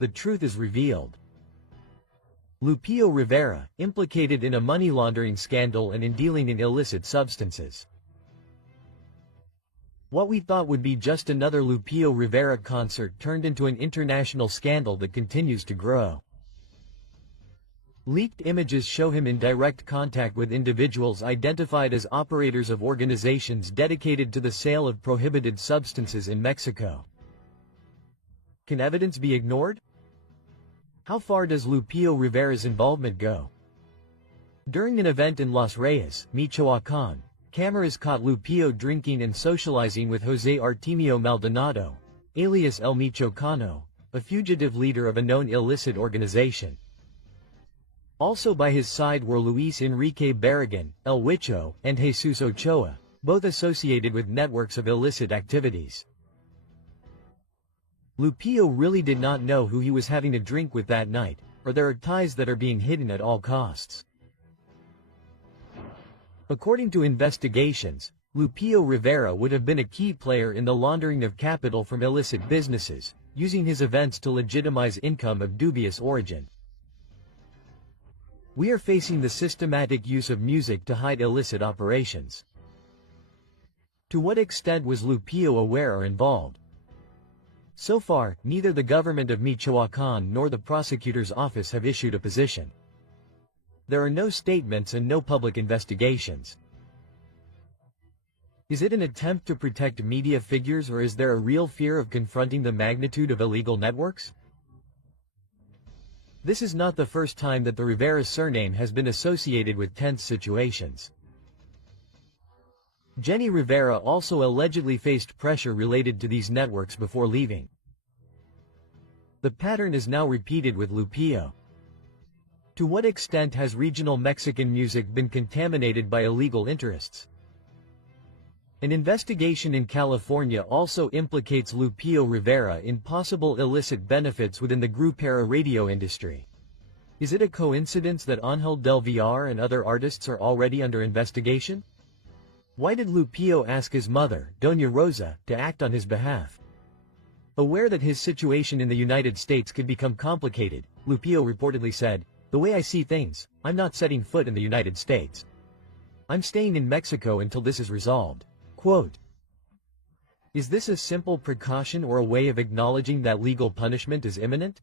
The truth is revealed. Lupillo Rivera, implicated in a money laundering scandal and in dealing in illicit substances. What we thought would be just another Lupillo Rivera concert turned into an international scandal that continues to grow. Leaked images show him in direct contact with individuals identified as operators of organizations dedicated to the sale of prohibited substances in Mexico. Can evidence be ignored? How far does Lupillo Rivera's involvement go? During an event in Los Reyes, Michoacán, cameras caught Lupillo drinking and socializing with José Artemio Maldonado, alias El Michoacano, a fugitive leader of a known illicit organization. Also by his side were Luis Enrique Barragan, El Huicho, and Jesus Ochoa, both associated with networks of illicit activities. Lupillo really did not know who he was having a drink with that night, or there are ties that are being hidden at all costs. According to investigations, Lupillo Rivera would have been a key player in the laundering of capital from illicit businesses, using his events to legitimize income of dubious origin. We are facing the systematic use of music to hide illicit operations. To what extent was Lupillo aware or involved? So far, neither the government of Michoacán nor the prosecutor's office have issued a position. There are no statements and no public investigations. Is it an attempt to protect media figures, or is there a real fear of confronting the magnitude of illegal networks? This is not the first time that the Rivera surname has been associated with tense situations. Jenni Rivera also allegedly faced pressure related to these networks before leaving. The pattern is now repeated with Lupillo. To what extent has regional Mexican music been contaminated by illegal interests? An investigation in California also implicates Lupillo Rivera in possible illicit benefits within the Creerás radio industry. Is it a coincidence that 𝗟𝗨𝗣𝗼𝗟𝗍 and other artists are already under investigation? Why did Lupillo ask his mother, Doña Rosa, to act on his behalf? Aware that his situation in the United States could become complicated, Lupillo reportedly said, "The way I see things, I'm not setting foot in the United States. I'm staying in Mexico until this is resolved." Quote, is this a simple precaution or a way of acknowledging that legal punishment is imminent?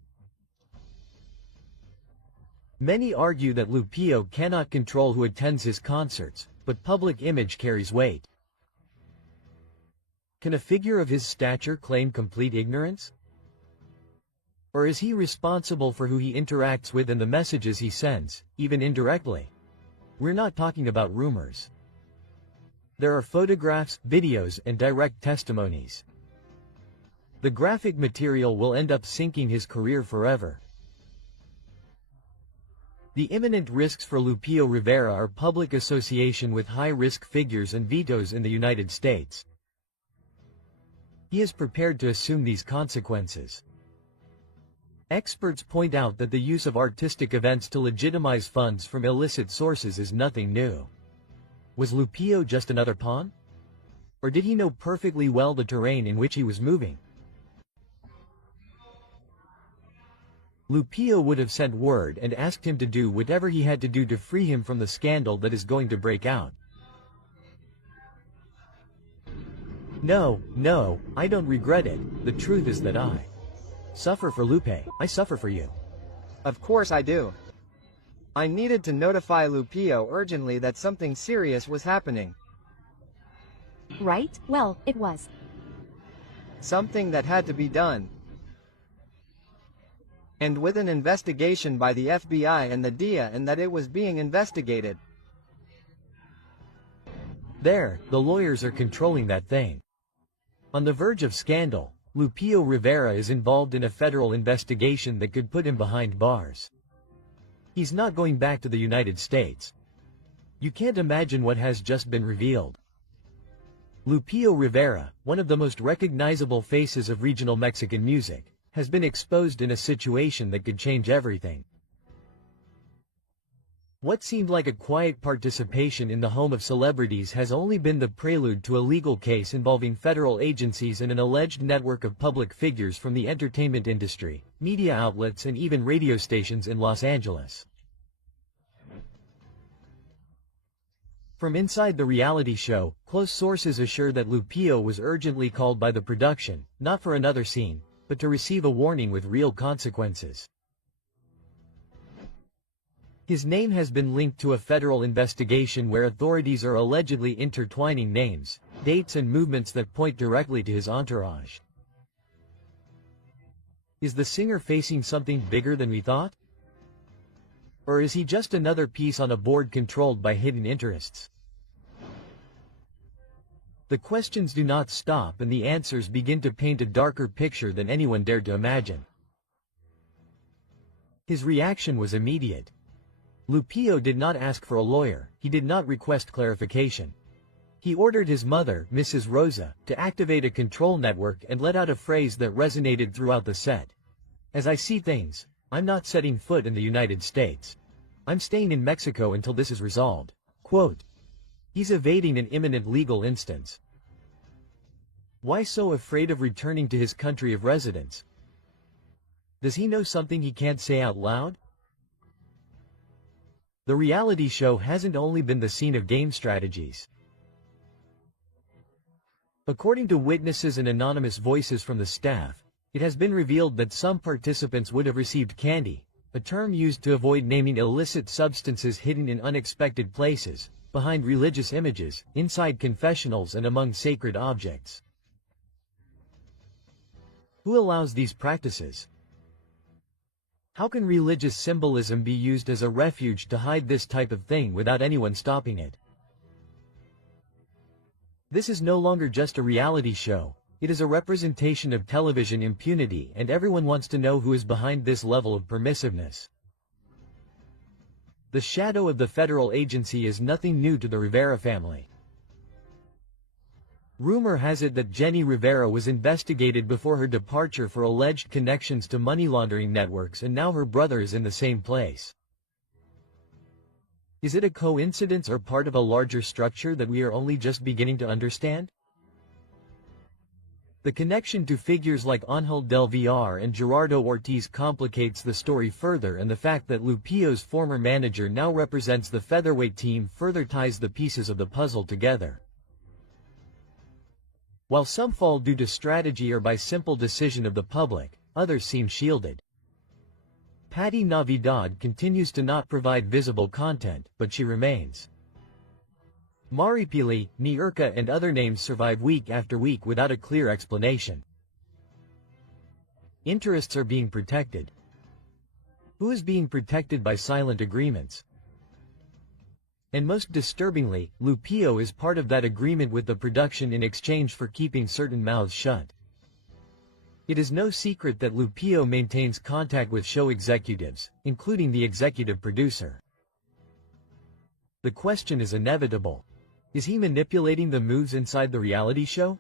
Many argue that Lupillo cannot control who attends his concerts, but public image carries weight. Can a figure of his stature claim complete ignorance? Or is he responsible for who he interacts with and the messages he sends, even indirectly? We're not talking about rumors. There are photographs, videos, and direct testimonies. The graphic material will end up sinking his career forever. The imminent risks for Lupillo Rivera are public association with high-risk figures and vetoes in the United States. He is prepared to assume these consequences. Experts point out that the use of artistic events to legitimize funds from illicit sources is nothing new. Was Lupillo just another pawn? Or did he know perfectly well the terrain in which he was moving? Lupillo would have sent word and asked him to do whatever he had to do to free him from the scandal that is going to break out. No, I don't regret it. The truth is that I suffer for Lupe. I suffer for you. Of course I do. I needed to notify Lupillo urgently that something serious was happening. Right? Well, it was. Something that had to be done. And with an investigation by the FBI and the DEA, and that it was being investigated. There, the lawyers are controlling that thing. On the verge of scandal, Lupillo Rivera is involved in a federal investigation that could put him behind bars. He's not going back to the United States. You can't imagine what has just been revealed. Lupillo Rivera, one of the most recognizable faces of regional Mexican music, has been exposed in a situation that could change everything. What seemed like a quiet participation in the home of celebrities has only been the prelude to a legal case involving federal agencies and an alleged network of public figures from the entertainment industry, media outlets and even radio stations in Los Angeles. From inside the reality show, close sources assure that Lupillo was urgently called by the production, not for another scene, but to receive a warning with real consequences. His name has been linked to a federal investigation where authorities are allegedly intertwining names, dates and movements that point directly to his entourage. Is the singer facing something bigger than we thought? Or is he just another piece on a board controlled by hidden interests? The questions do not stop and the answers begin to paint a darker picture than anyone dared to imagine. His reaction was immediate. Lupillo did not ask for a lawyer, he did not request clarification. He ordered his mother, Mrs. Rosa, to activate a control network and let out a phrase that resonated throughout the set. As I see things, I'm not setting foot in the United States. I'm staying in Mexico until this is resolved. Quote. He's evading an imminent legal instance. Why so afraid of returning to his country of residence? Does he know something he can't say out loud? The reality show hasn't only been the scene of game strategies. According to witnesses and anonymous voices from the staff, it has been revealed that some participants would have received candy, a term used to avoid naming illicit substances hidden in unexpected places, behind religious images, inside confessionals and among sacred objects. Who allows these practices? How can religious symbolism be used as a refuge to hide this type of thing without anyone stopping it? This is no longer just a reality show, it is a representation of television impunity and everyone wants to know who is behind this level of permissiveness. The shadow of the federal agency is nothing new to the Rivera family. Rumor has it that Jenni Rivera was investigated before her departure for alleged connections to money laundering networks and now her brother is in the same place. Is it a coincidence or part of a larger structure that we are only just beginning to understand? The connection to figures like 𝗟𝗨𝗣𝗍𝗂 and Gerardo Ortiz complicates the story further and the fact that Lupillo's former manager now represents the featherweight team further ties the pieces of the puzzle together. While some fall due to strategy or by simple decision of the public, others seem shielded. Patti Navidad continues to not provide visible content, but she remains. Maripili, 𝗟𝗪𝗏 and other names survive week after week without a clear explanation. Interests are being protected. Who is being protected by silent agreements? And most disturbingly, Lupillo is part of that agreement with the production in exchange for keeping certain mouths shut. It is no secret that Lupillo maintains contact with show executives, including the executive producer. The question is inevitable. Is he manipulating the moves inside the reality show?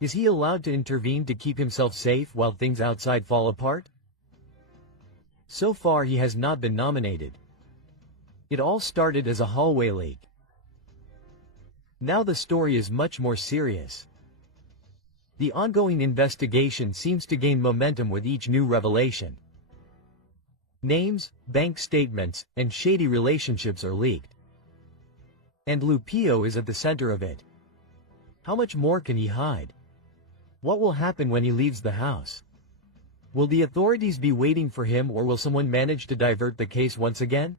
Is he allowed to intervene to keep himself safe while things outside fall apart? So far he has not been nominated. It all started as a hallway leak. Now the story is much more serious. The ongoing investigation seems to gain momentum with each new revelation. Names, bank statements, and shady relationships are leaked. And Lupillo is at the center of it. How much more can he hide? What will happen when he leaves the house? Will the authorities be waiting for him or will someone manage to divert the case once again?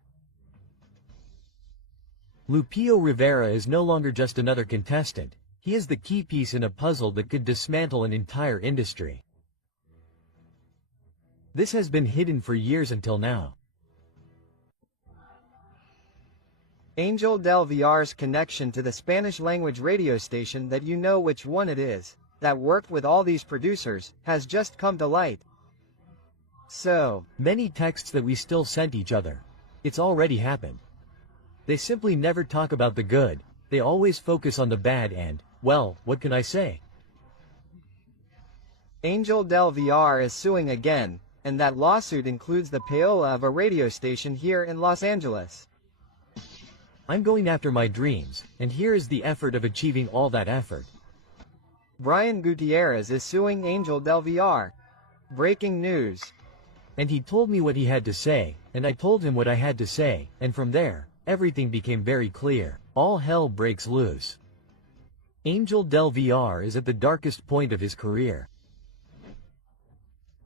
Lupillo Rivera is no longer just another contestant, he is the key piece in a puzzle that could dismantle an entire industry. This has been hidden for years until now. 𝗟𝗨𝗣𝗍𝗂𝗍𝗪's connection to the Spanish-language radio station that you know which one it is, that worked with all these producers, has just come to light. So, many texts that we still sent each other. It's already happened. They simply never talk about the good, they always focus on the bad and, well, what can I say? 𝗟𝗨𝗣𝗏𝗂𝗚 is suing again, and that lawsuit includes the payola of a radio station here in Los Angeles. I'm going after my dreams, and here is the effort of achieving all that effort. Brian Gutierrez is suing 𝗟𝗨𝗣𝗏𝗂𝗚. Breaking news. And he told me what he had to say, and I told him what I had to say, and from there, everything became very clear. All hell breaks loose. 𝗟𝗨𝗣𝗏𝗂𝗚 is at the darkest point of his career.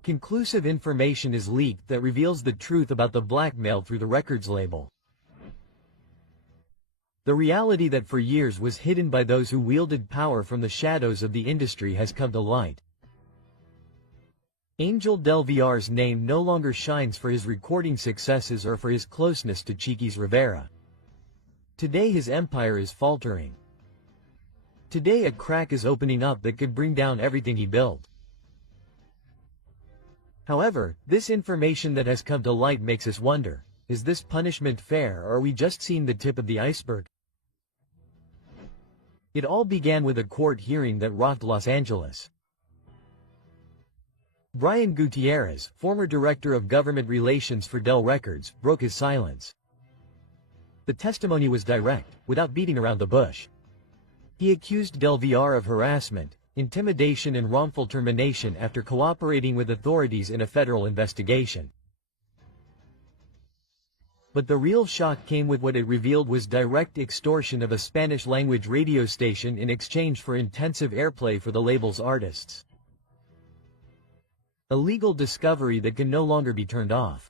Conclusive information is leaked that reveals the truth about the blackmail through the records label. The reality that for years was hidden by those who wielded power from the shadows of the industry has come to light. 𝗟𝗨𝗣𝗏𝗂𝗚's name no longer shines for his recording successes or for his closeness to 𝗟𝗂𝗄 Rivera. Today his empire is faltering. Today a crack is opening up that could bring down everything he built. However, this information that has come to light makes us wonder, is this punishment fair or are we just seeing the tip of the iceberg? It all began with a court hearing that rocked Los Angeles. Brian Gutierrez, former director of government relations for Dell Records, broke his silence. The testimony was direct, without beating around the bush. He accused 𝗟𝗨𝗍𝗏 of harassment, intimidation and wrongful termination after cooperating with authorities in a federal investigation. But the real shock came with what it revealed was direct extortion of a Spanish-language radio station in exchange for intensive airplay for the label's artists. A legal discovery that can no longer be turned off.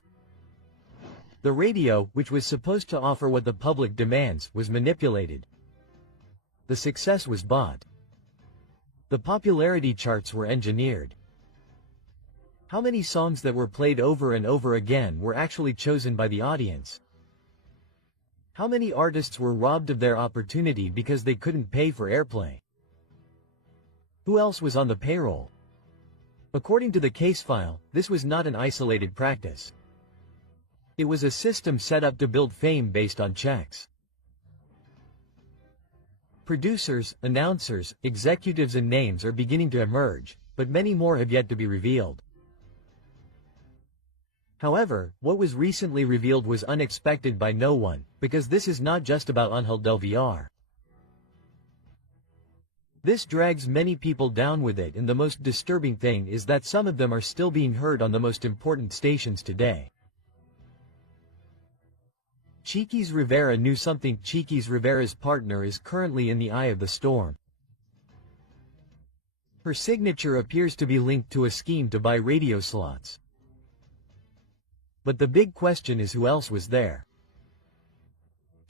The radio, which was supposed to offer what the public demands, was manipulated. The success was bought. The popularity charts were engineered. How many songs that were played over and over again were actually chosen by the audience? How many artists were robbed of their opportunity because they couldn't pay for airplay? Who else was on the payroll? According to the case file, this was not an isolated practice. It was a system set up to build fame based on checks. Producers, announcers, executives and names are beginning to emerge, but many more have yet to be revealed. However, what was recently revealed was unexpected by no one, because this is not just about 𝗟𝗨𝗣𝗏𝗂𝗚. This drags many people down with it, and the most disturbing thing is that some of them are still being heard on the most important stations today. 𝗟𝗂𝗄 Rivera knew something. 𝗟𝗂𝗄 Rivera's partner is currently in the eye of the storm. Her signature appears to be linked to a scheme to buy radio slots. But the big question is who else was there.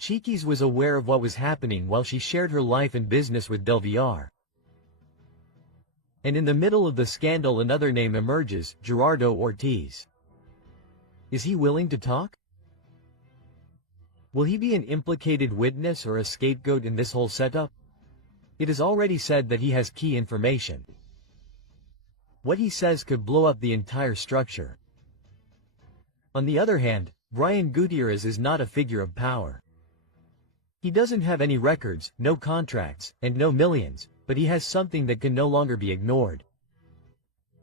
𝗟𝗂𝗄 was aware of what was happening while she shared her life and business with 𝗟𝗨𝗍𝗏. And in the middle of the scandal another name emerges, Gerardo Ortiz. Is he willing to talk? Will he be an implicated witness or a scapegoat in this whole setup? It is already said that he has key information. What he says could blow up the entire structure. On the other hand, Brian Gutierrez is not a figure of power. He doesn't have any records, no contracts, and no millions, but he has something that can no longer be ignored.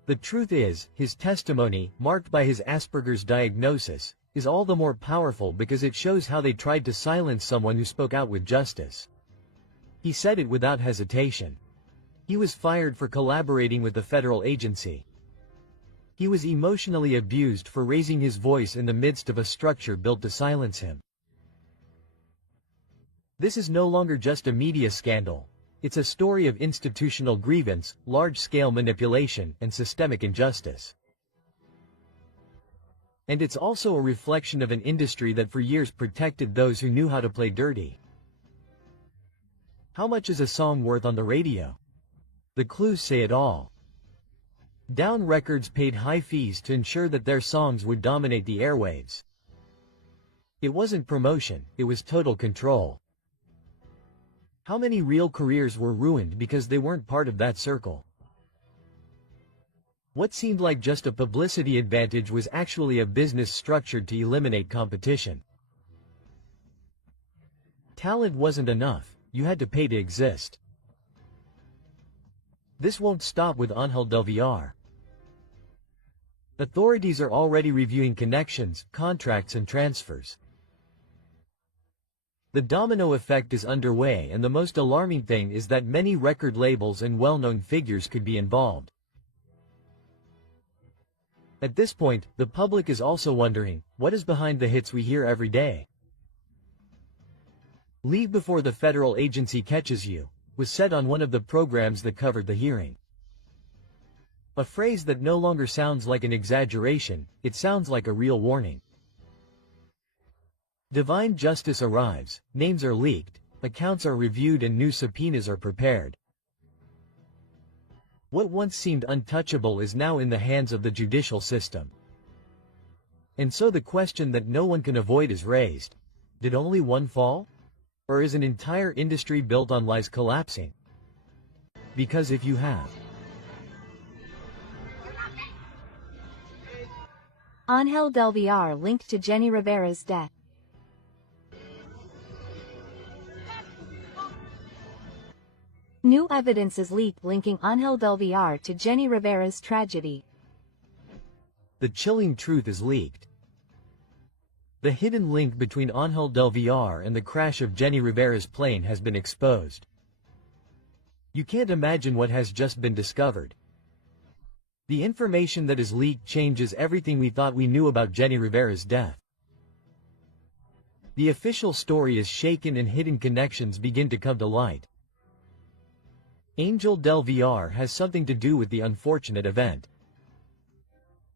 The truth is, his testimony, marked by his Asperger's diagnosis, is all the more powerful because it shows how they tried to silence someone who spoke out with justice. He said it without hesitation. He was fired for collaborating with the federal agency. He was emotionally abused for raising his voice in the midst of a structure built to silence him. This is no longer just a media scandal. It's a story of institutional grievance, large-scale manipulation, and systemic injustice. And it's also a reflection of an industry that for years protected those who knew how to play dirty. How much is a song worth on the radio? The clues say it all. Down Records paid high fees to ensure that their songs would dominate the airwaves. It wasn't promotion, it was total control. How many real careers were ruined because they weren't part of that circle? What seemed like just a publicity advantage was actually a business structured to eliminate competition. Talent wasn't enough, you had to pay to exist. This won't stop with 𝗟𝗨𝗣𝗏𝗂𝗚. Authorities are already reviewing connections, contracts and transfers. The domino effect is underway, and the most alarming thing is that many record labels and well-known figures could be involved. At this point, the public is also wondering, what is behind the hits we hear every day? "Leave before the federal agency catches you," was said on one of the programs that covered the hearing. A phrase that no longer sounds like an exaggeration, it sounds like a real warning. Divine justice arrives, names are leaked, accounts are reviewed and new subpoenas are prepared. What once seemed untouchable is now in the hands of the judicial system. And so the question that no one can avoid is raised. Did only one fall? Or is an entire industry built on lies collapsing? Because if you have 𝗟𝗨𝗣𝗼𝗂𝗏 linked to Jenni Rivera's death. New evidence is leaked linking 𝗟𝗨𝗣𝗼𝗂𝗏 to Jenni Rivera's tragedy. The chilling truth is leaked. The hidden link between 𝗟𝗨𝗣𝗼𝗂𝗏 and the crash of Jenni Rivera's plane has been exposed. You can't imagine what has just been discovered. The information that is leaked changes everything we thought we knew about Jenni Rivera's death. The official story is shaken and hidden connections begin to come to light. 𝗟𝗨𝗣𝗼𝗂𝗏 has something to do with the unfortunate event.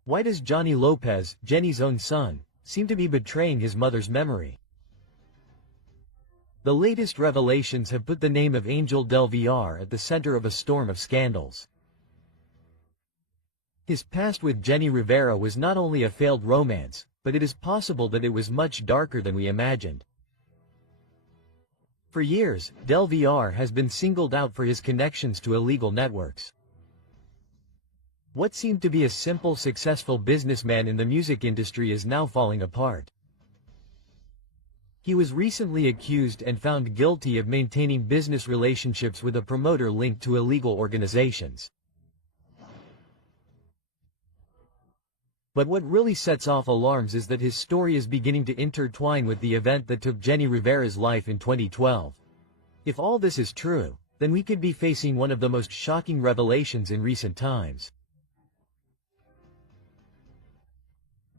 Why does Johnny Lopez, Jenni's own son, seem to be betraying his mother's memory? The latest revelations have put the name of 𝗟𝗨𝗣𝗼𝗂𝗏 at the center of a storm of scandals. His past with Jenni Rivera was not only a failed romance, but it is possible that it was much darker than we imagined. For years, 𝗟𝗏𝗼𝗂𝗏 has been singled out for his connections to illegal networks. What seemed to be a simple, successful businessman in the music industry is now falling apart. He was recently accused and found guilty of maintaining business relationships with a promoter linked to illegal organizations. But what really sets off alarms is that his story is beginning to intertwine with the event that took Jenni Rivera's life in 2012. If all this is true, then we could be facing one of the most shocking revelations in recent times.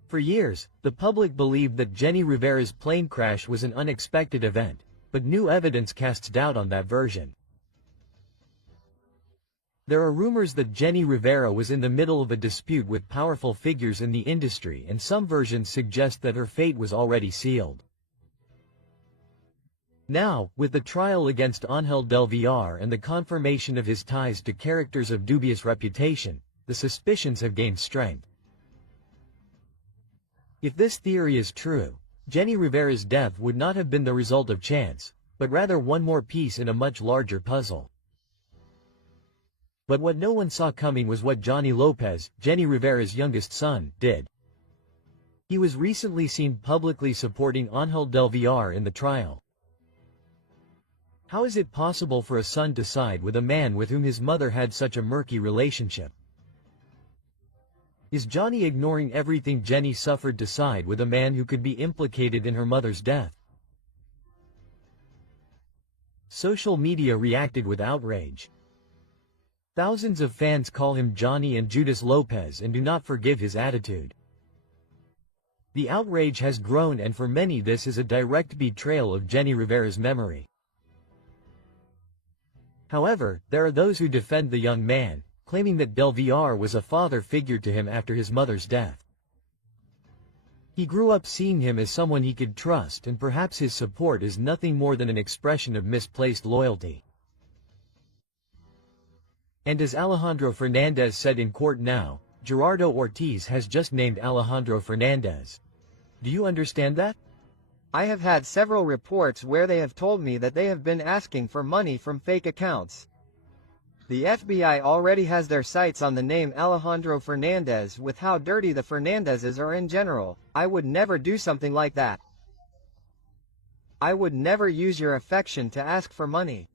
For years, the public believed that Jenni Rivera's plane crash was an unexpected event, but new evidence casts doubt on that version. There are rumors that Jenni Rivera was in the middle of a dispute with powerful figures in the industry, and some versions suggest that her fate was already sealed. Now, with the trial against 𝗟𝗨𝗣𝗼𝗂𝗏 and the confirmation of his ties to characters of dubious reputation, the suspicions have gained strength. If this theory is true, Jenni Rivera's death would not have been the result of chance, but rather one more piece in a much larger puzzle. But what no one saw coming was what Johnny Lopez, Jenni Rivera's youngest son, did. He was recently seen publicly supporting 𝗟𝗨𝗣𝗼𝗂𝗏 in the trial. How is it possible for a son to side with a man with whom his mother had such a murky relationship? Is Johnny ignoring everything Jenni suffered to side with a man who could be implicated in her mother's death? Social media reacted with outrage. Thousands of fans call him Johnny and Judas Lopez and do not forgive his attitude. The outrage has grown, and for many this is a direct betrayal of Jenni Rivera's memory. However, there are those who defend the young man, claiming that 𝗟𝗏𝗼𝗂𝗏 was a father figure to him after his mother's death. He grew up seeing him as someone he could trust, and perhaps his support is nothing more than an expression of misplaced loyalty. And as Alejandro Fernandez said in court now, Gerardo Ortiz has just named Alejandro Fernandez. Do you understand that? I have had several reports where they have told me that they have been asking for money from fake accounts. The FBI already has their sights on the name Alejandro Fernandez. With how dirty the Fernandezes are in general, I would never do something like that. I would never use your affection to ask for money.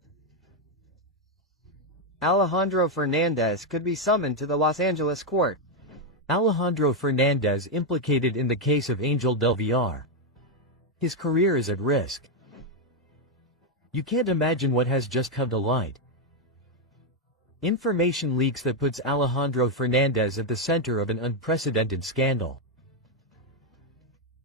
Alejandro Fernandez could be summoned to the Los Angeles court. Alejandro Fernandez implicated in the case of 𝗟𝗨𝗣𝗏𝗂𝗏. His career is at risk. You can't imagine what has just come to light. Information leaks that puts Alejandro Fernandez at the center of an unprecedented scandal.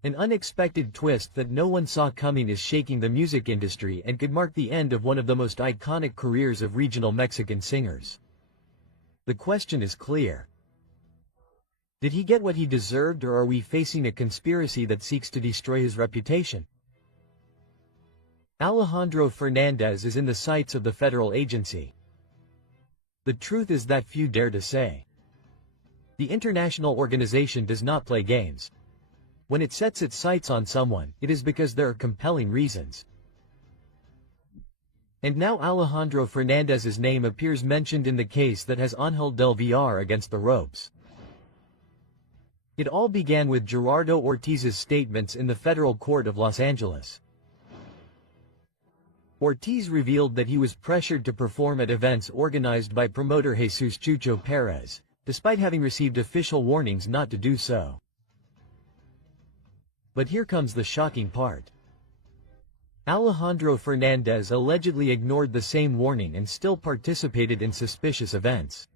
An unexpected twist that no one saw coming is shaking the music industry and could mark the end of one of the most iconic careers of regional Mexican singers. The question is clear. Did he get what he deserved, or are we facing a conspiracy that seeks to destroy his reputation? Alejandro Fernandez is in the sights of the federal agency. The truth is that few dare to say. The international organization does not play games. When it sets its sights on someone, it is because there are compelling reasons. And now Alejandro Fernandez's name appears mentioned in the case that has 𝗟𝗨𝗣𝗏𝗏 against the ropes. It all began with Gerardo Ortiz's statements in the federal court of Los Angeles. Ortiz revealed that he was pressured to perform at events organized by promoter Jesus Chucho Perez, despite having received official warnings not to do so. But here comes the shocking part. Alejandro Fernandez allegedly ignored the same warning and still participated in suspicious events.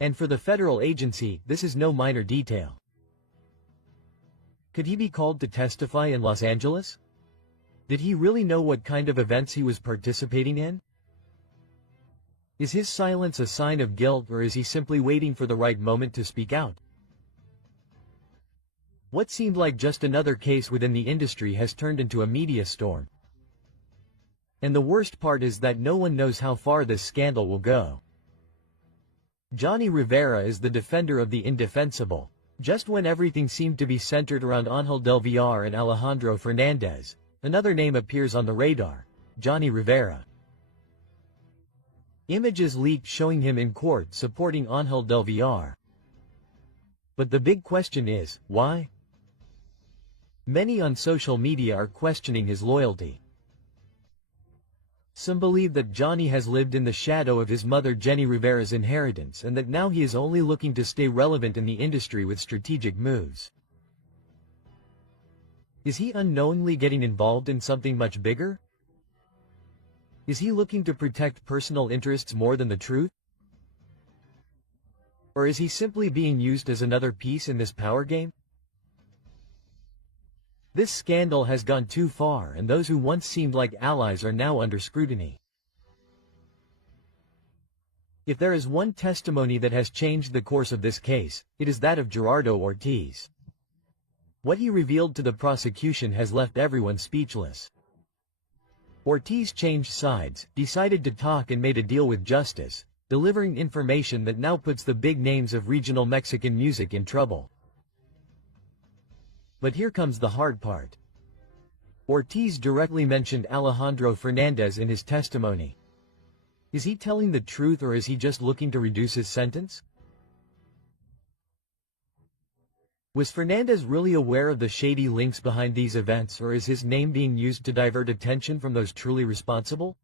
And for the federal agency, this is no minor detail. Could he be called to testify in Los Angeles? Did he really know what kind of events he was participating in? Is his silence a sign of guilt, or is he simply waiting for the right moment to speak out? What seemed like just another case within the industry has turned into a media storm. And the worst part is that no one knows how far this scandal will go. Jenni Rivera is the defender of the indefensible. Just when everything seemed to be centered around 𝗟𝗨𝗣𝗏𝗏𝗏 and Alejandro Fernandez, another name appears on the radar: Jenni Rivera. Images leaked showing him in court supporting 𝗟𝗨𝗣𝗏𝗏𝗏. But the big question is, why? Many on social media are questioning his loyalty. Some believe that Jenni has lived in the shadow of his mother Jenni Rivera's inheritance, and that now he is only looking to stay relevant in the industry with strategic moves. Is he unknowingly getting involved in something much bigger? Is he looking to protect personal interests more than the truth? Or is he simply being used as another piece in this power game? This scandal has gone too far, and those who once seemed like allies are now under scrutiny. If there is one testimony that has changed the course of this case, it is that of Gerardo Ortiz. What he revealed to the prosecution has left everyone speechless. Ortiz changed sides, decided to talk, and made a deal with justice, delivering information that now puts the big names of regional Mexican music in trouble. But here comes the hard part. Ortiz directly mentioned Alejandro Fernandez in his testimony. Is he telling the truth, or is he just looking to reduce his sentence? Was Fernandez really aware of the shady links behind these events, or is his name being used to divert attention from those truly responsible?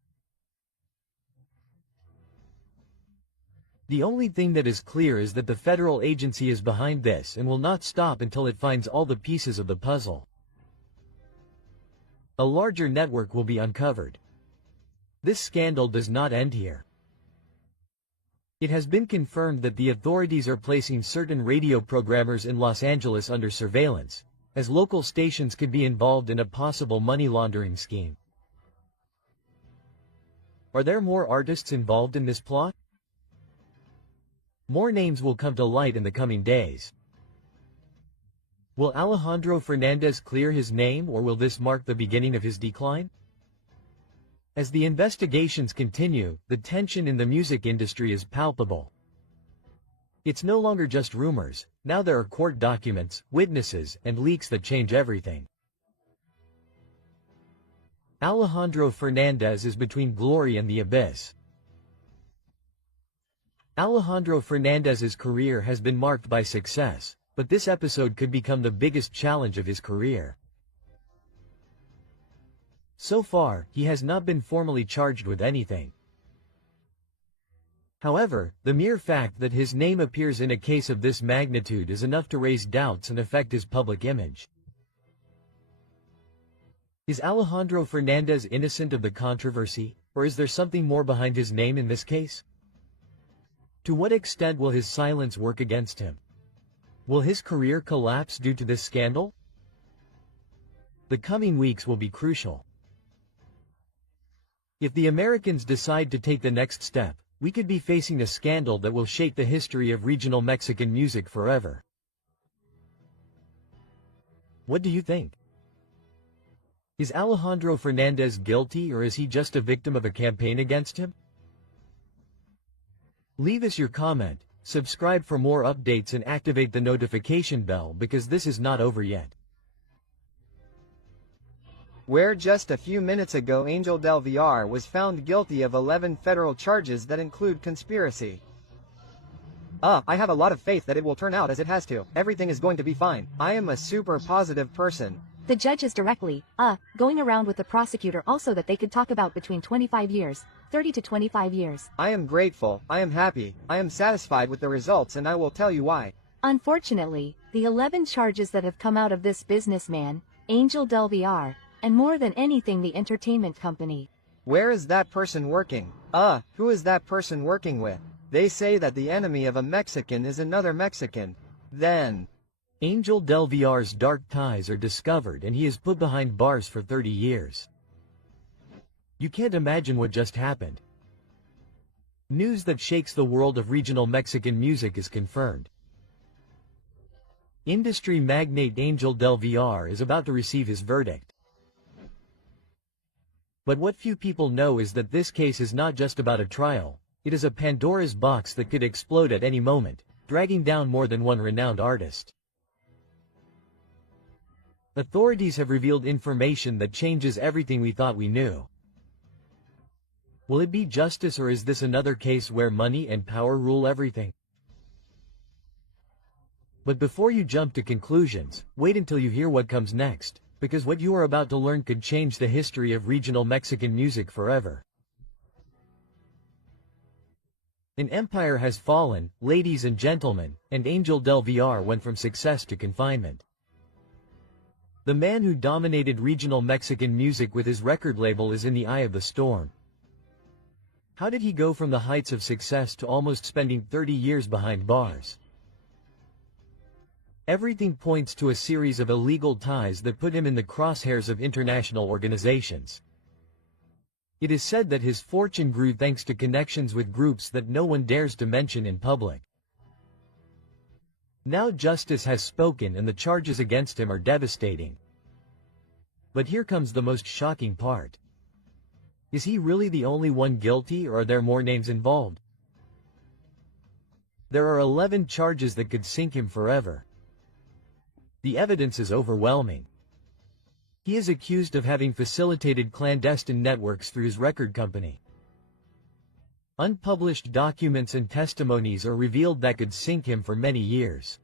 The only thing that is clear is that the federal agency is behind this and will not stop until it finds all the pieces of the puzzle. A larger network will be uncovered. This scandal does not end here. It has been confirmed that the authorities are placing certain radio programmers in Los Angeles under surveillance, as local stations could be involved in a possible money laundering scheme. Are there more artists involved in this plot? More names will come to light in the coming days. Will Alejandro Fernandez clear his name, or will this mark the beginning of his decline? As the investigations continue, the tension in the music industry is palpable. It's no longer just rumors, now there are court documents, witnesses, and leaks that change everything. Alejandro Fernandez is between glory and the abyss. Alejandro Fernandez's career has been marked by success, but this episode could become the biggest challenge of his career. So far, he has not been formally charged with anything. However, the mere fact that his name appears in a case of this magnitude is enough to raise doubts and affect his public image. Is Alejandro Fernandez innocent of the controversy, or is there something more behind his name in this case? To what extent will his silence work against him? Will his career collapse due to this scandal? The coming weeks will be crucial. If the Americans decide to take the next step, we could be facing a scandal that will shape the history of regional Mexican music forever. What do you think? Is Alejandro Fernandez guilty, or is he just a victim of a campaign against him? Leave us your comment, subscribe for more updates and activate the notification bell because this is not over yet. Where just a few minutes ago 𝗟𝗨𝗣𝗂𝗏 was found guilty of 11 federal charges that include conspiracy. I have a lot of faith that it will turn out as it has to. Everything is going to be fine. I am a super positive person. The judge is directly, going around with the prosecutor also that they could talk about between 25 years, 30 to 25 years. I am grateful, I am happy, I am satisfied with the results, and I will tell you why. Unfortunately, the 11 charges that have come out of this businessman, 𝗟𝗨𝗣𝗂𝗏, and more than anything the entertainment company. Where is that person working? Who is that person working with? They say that the enemy of a Mexican is another Mexican. Then 𝗟𝗨𝗣𝗂𝗏's dark ties are discovered and he is put behind bars for 30 years. You can't imagine what just happened. News that shakes the world of regional Mexican music is confirmed. Industry magnate 𝗟𝗨𝗣𝗂𝗏 is about to receive his verdict. But what few people know is that this case is not just about a trial, it is a Pandora's box that could explode at any moment, dragging down more than one renowned artist. Authorities have revealed information that changes everything we thought we knew. Will it be justice, or is this another case where money and power rule everything? But before you jump to conclusions, wait until you hear what comes next, because what you are about to learn could change the history of regional Mexican music forever. An empire has fallen, ladies and gentlemen, and 𝗟𝗨𝗣𝗂𝗏 went from success to confinement. The man who dominated regional Mexican music with his record label is in the eye of the storm. How did he go from the heights of success to almost spending 30 years behind bars? Everything points to a series of illegal ties that put him in the crosshairs of international organizations. It is said that his fortune grew thanks to connections with groups that no one dares to mention in public. Now justice has spoken and the charges against him are devastating. But here comes the most shocking part. Is he really the only one guilty, or are there more names involved? There are 11 charges that could sink him forever. The evidence is overwhelming. He is accused of having facilitated clandestine networks through his record company. Unpublished documents and testimonies are revealed that could sink him for many years.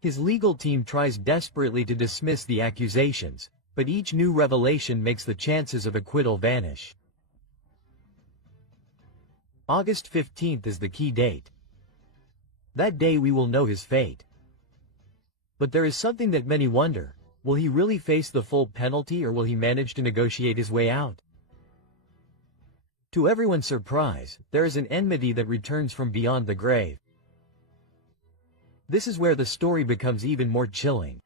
His legal team tries desperately to dismiss the accusations, but each new revelation makes the chances of acquittal vanish. August 15th is the key date. That day we will know his fate. But there is something that many wonder: will he really face the full penalty, or will he manage to negotiate his way out? To everyone's surprise, there is an enmity that returns from beyond the grave. This is where the story becomes even more chilling.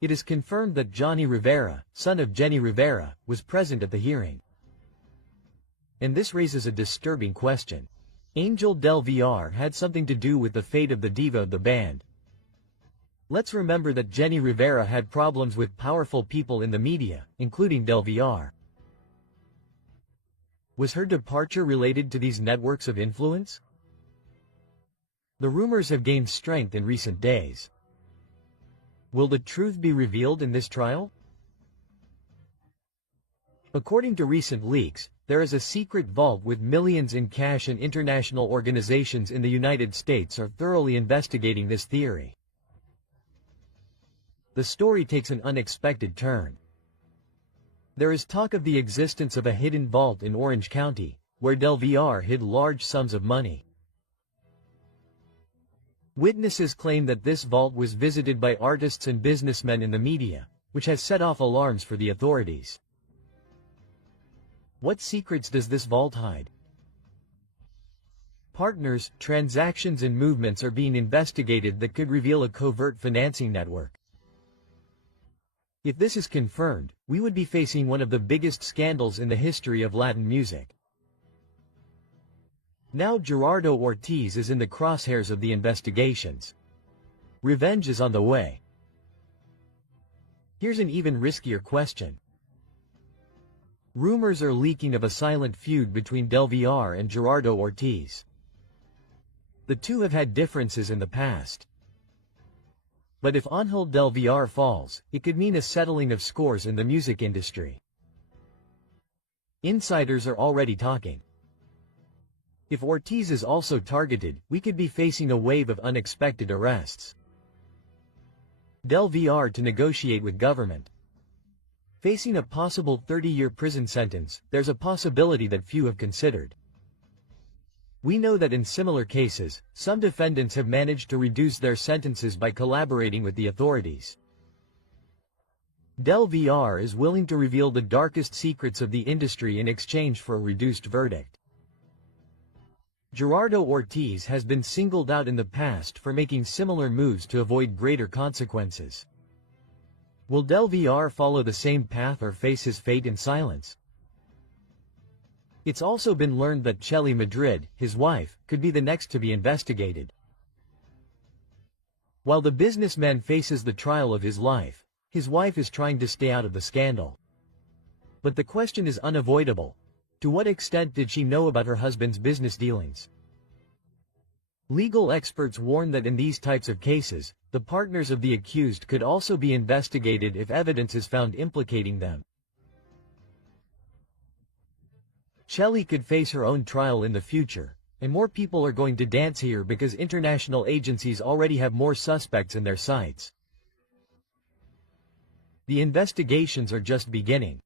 It is confirmed that Johnny Rivera, son of Jenni Rivera, was present at the hearing. And this raises a disturbing question. 𝗟𝗨𝗣𝗂𝗏 had something to do with the fate of the diva of the band. Let's remember that Jenni Rivera had problems with powerful people in the media, including 𝗟𝗨𝗣𝗂𝗏. Was her departure related to these networks of influence? The rumors have gained strength in recent days. Will the truth be revealed in this trial? According to recent leaks, there is a secret vault with millions in cash, and international organizations in the United States are thoroughly investigating this theory. The story takes an unexpected turn. There is talk of the existence of a hidden vault in Orange County, where 𝗟𝗏𝗏 hid large sums of money. Witnesses claim that this vault was visited by artists and businessmen in the media, which has set off alarms for the authorities. What secrets does this vault hide? Partners, transactions and movements are being investigated that could reveal a covert financing network. If this is confirmed, we would be facing one of the biggest scandals in the history of Latin music. Now Gerardo Ortiz is in the crosshairs of the investigations. Revenge is on the way. Here's an even riskier question. Rumors are leaking of a silent feud between 𝗟𝗏𝗏 and Gerardo Ortiz. The two have had differences in the past. But if Ángel 𝗟𝗏𝗏 falls, it could mean a settling of scores in the music industry. Insiders are already talking. If Ortiz is also targeted, we could be facing a wave of unexpected arrests. 𝗟𝗏𝗏 to negotiate with government. Facing a possible 30-year prison sentence, there's a possibility that few have considered. We know that in similar cases, some defendants have managed to reduce their sentences by collaborating with the authorities. 𝗟𝗏𝗏 is willing to reveal the darkest secrets of the industry in exchange for a reduced verdict. Gerardo Ortiz has been singled out in the past for making similar moves to avoid greater consequences. Will 𝗟𝗏𝗏 follow the same path or face his fate in silence? It's also been learned that Chelly Madrid, his wife, could be the next to be investigated. While the businessman faces the trial of his life, his wife is trying to stay out of the scandal. But the question is unavoidable. To what extent did she know about her husband's business dealings? Legal experts warn that in these types of cases, the partners of the accused could also be investigated if evidence is found implicating them. Chelly could face her own trial in the future, and more people are going to dance here because international agencies already have more suspects in their sights. The investigations are just beginning.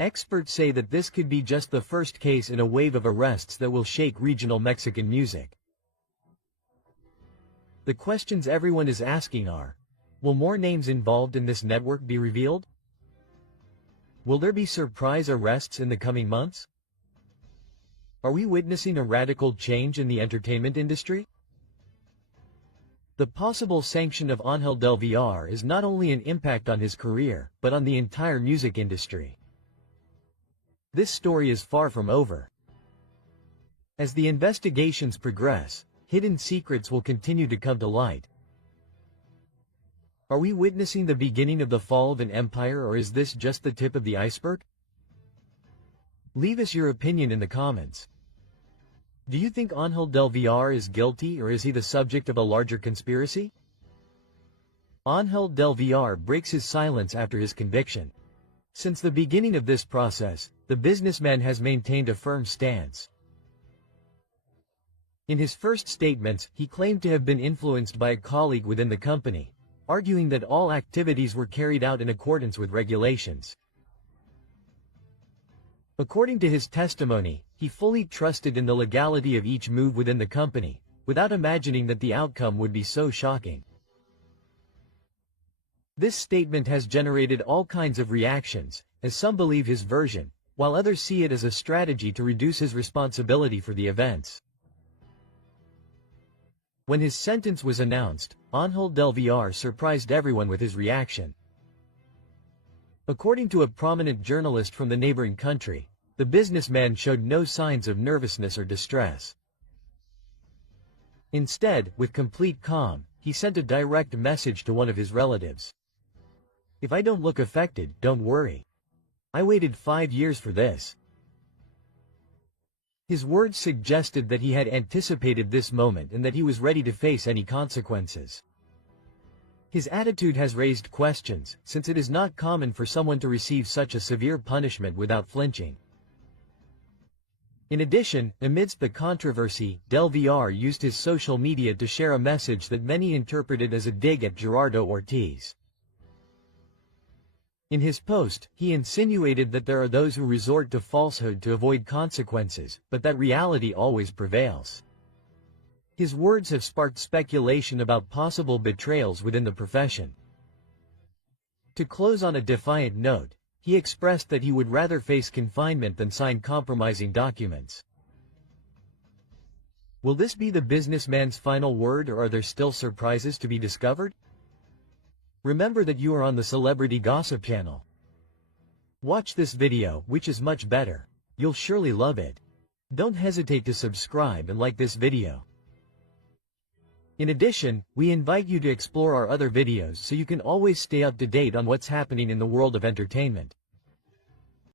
Experts say that this could be just the first case in a wave of arrests that will shake regional Mexican music. The questions everyone is asking are, will more names involved in this network be revealed? Will there be surprise arrests in the coming months? Are we witnessing a radical change in the entertainment industry? The possible sanction of Ángel 𝗟𝗏𝗏 is not only an impact on his career, but on the entire music industry. This story is far from over. As the investigations progress, hidden secrets will continue to come to light. Are we witnessing the beginning of the fall of an empire, or is this just the tip of the iceberg? Leave us your opinion in the comments. Do you think Ángel 𝗟𝗏𝗏 is guilty, or is he the subject of a larger conspiracy? Ángel 𝗟𝗏𝗏 breaks his silence after his conviction. Since the beginning of this process, the businessman has maintained a firm stance. In his first statements, he claimed to have been influenced by a colleague within the company, arguing that all activities were carried out in accordance with regulations. According to his testimony, he fully trusted in the legality of each move within the company, without imagining that the outcome would be so shocking. This statement has generated all kinds of reactions, as some believe his version, while others see it as a strategy to reduce his responsibility for the events. When his sentence was announced, Ángel 𝗟𝗏𝗏 surprised everyone with his reaction. According to a prominent journalist from the neighboring country, the businessman showed no signs of nervousness or distress. Instead, with complete calm, he sent a direct message to one of his relatives. "If I don't look affected, don't worry. I waited 5 years for this." His words suggested that he had anticipated this moment and that he was ready to face any consequences. His attitude has raised questions, since it is not common for someone to receive such a severe punishment without flinching. In addition, amidst the controversy, 𝗟𝗏𝗏 used his social media to share a message that many interpreted as a dig at Gerardo Ortiz. In his post, he insinuated that there are those who resort to falsehood to avoid consequences, but that reality always prevails. His words have sparked speculation about possible betrayals within the profession. To close on a defiant note, he expressed that he would rather face confinement than sign compromising documents. Will this be the businessman's final word, or are there still surprises to be discovered? Remember that you are on the Celebrity Gossip channel. Watch this video, which is much better. You'll surely love it. Don't hesitate to subscribe and like this video. In addition, we invite you to explore our other videos so you can always stay up to date on what's happening in the world of entertainment.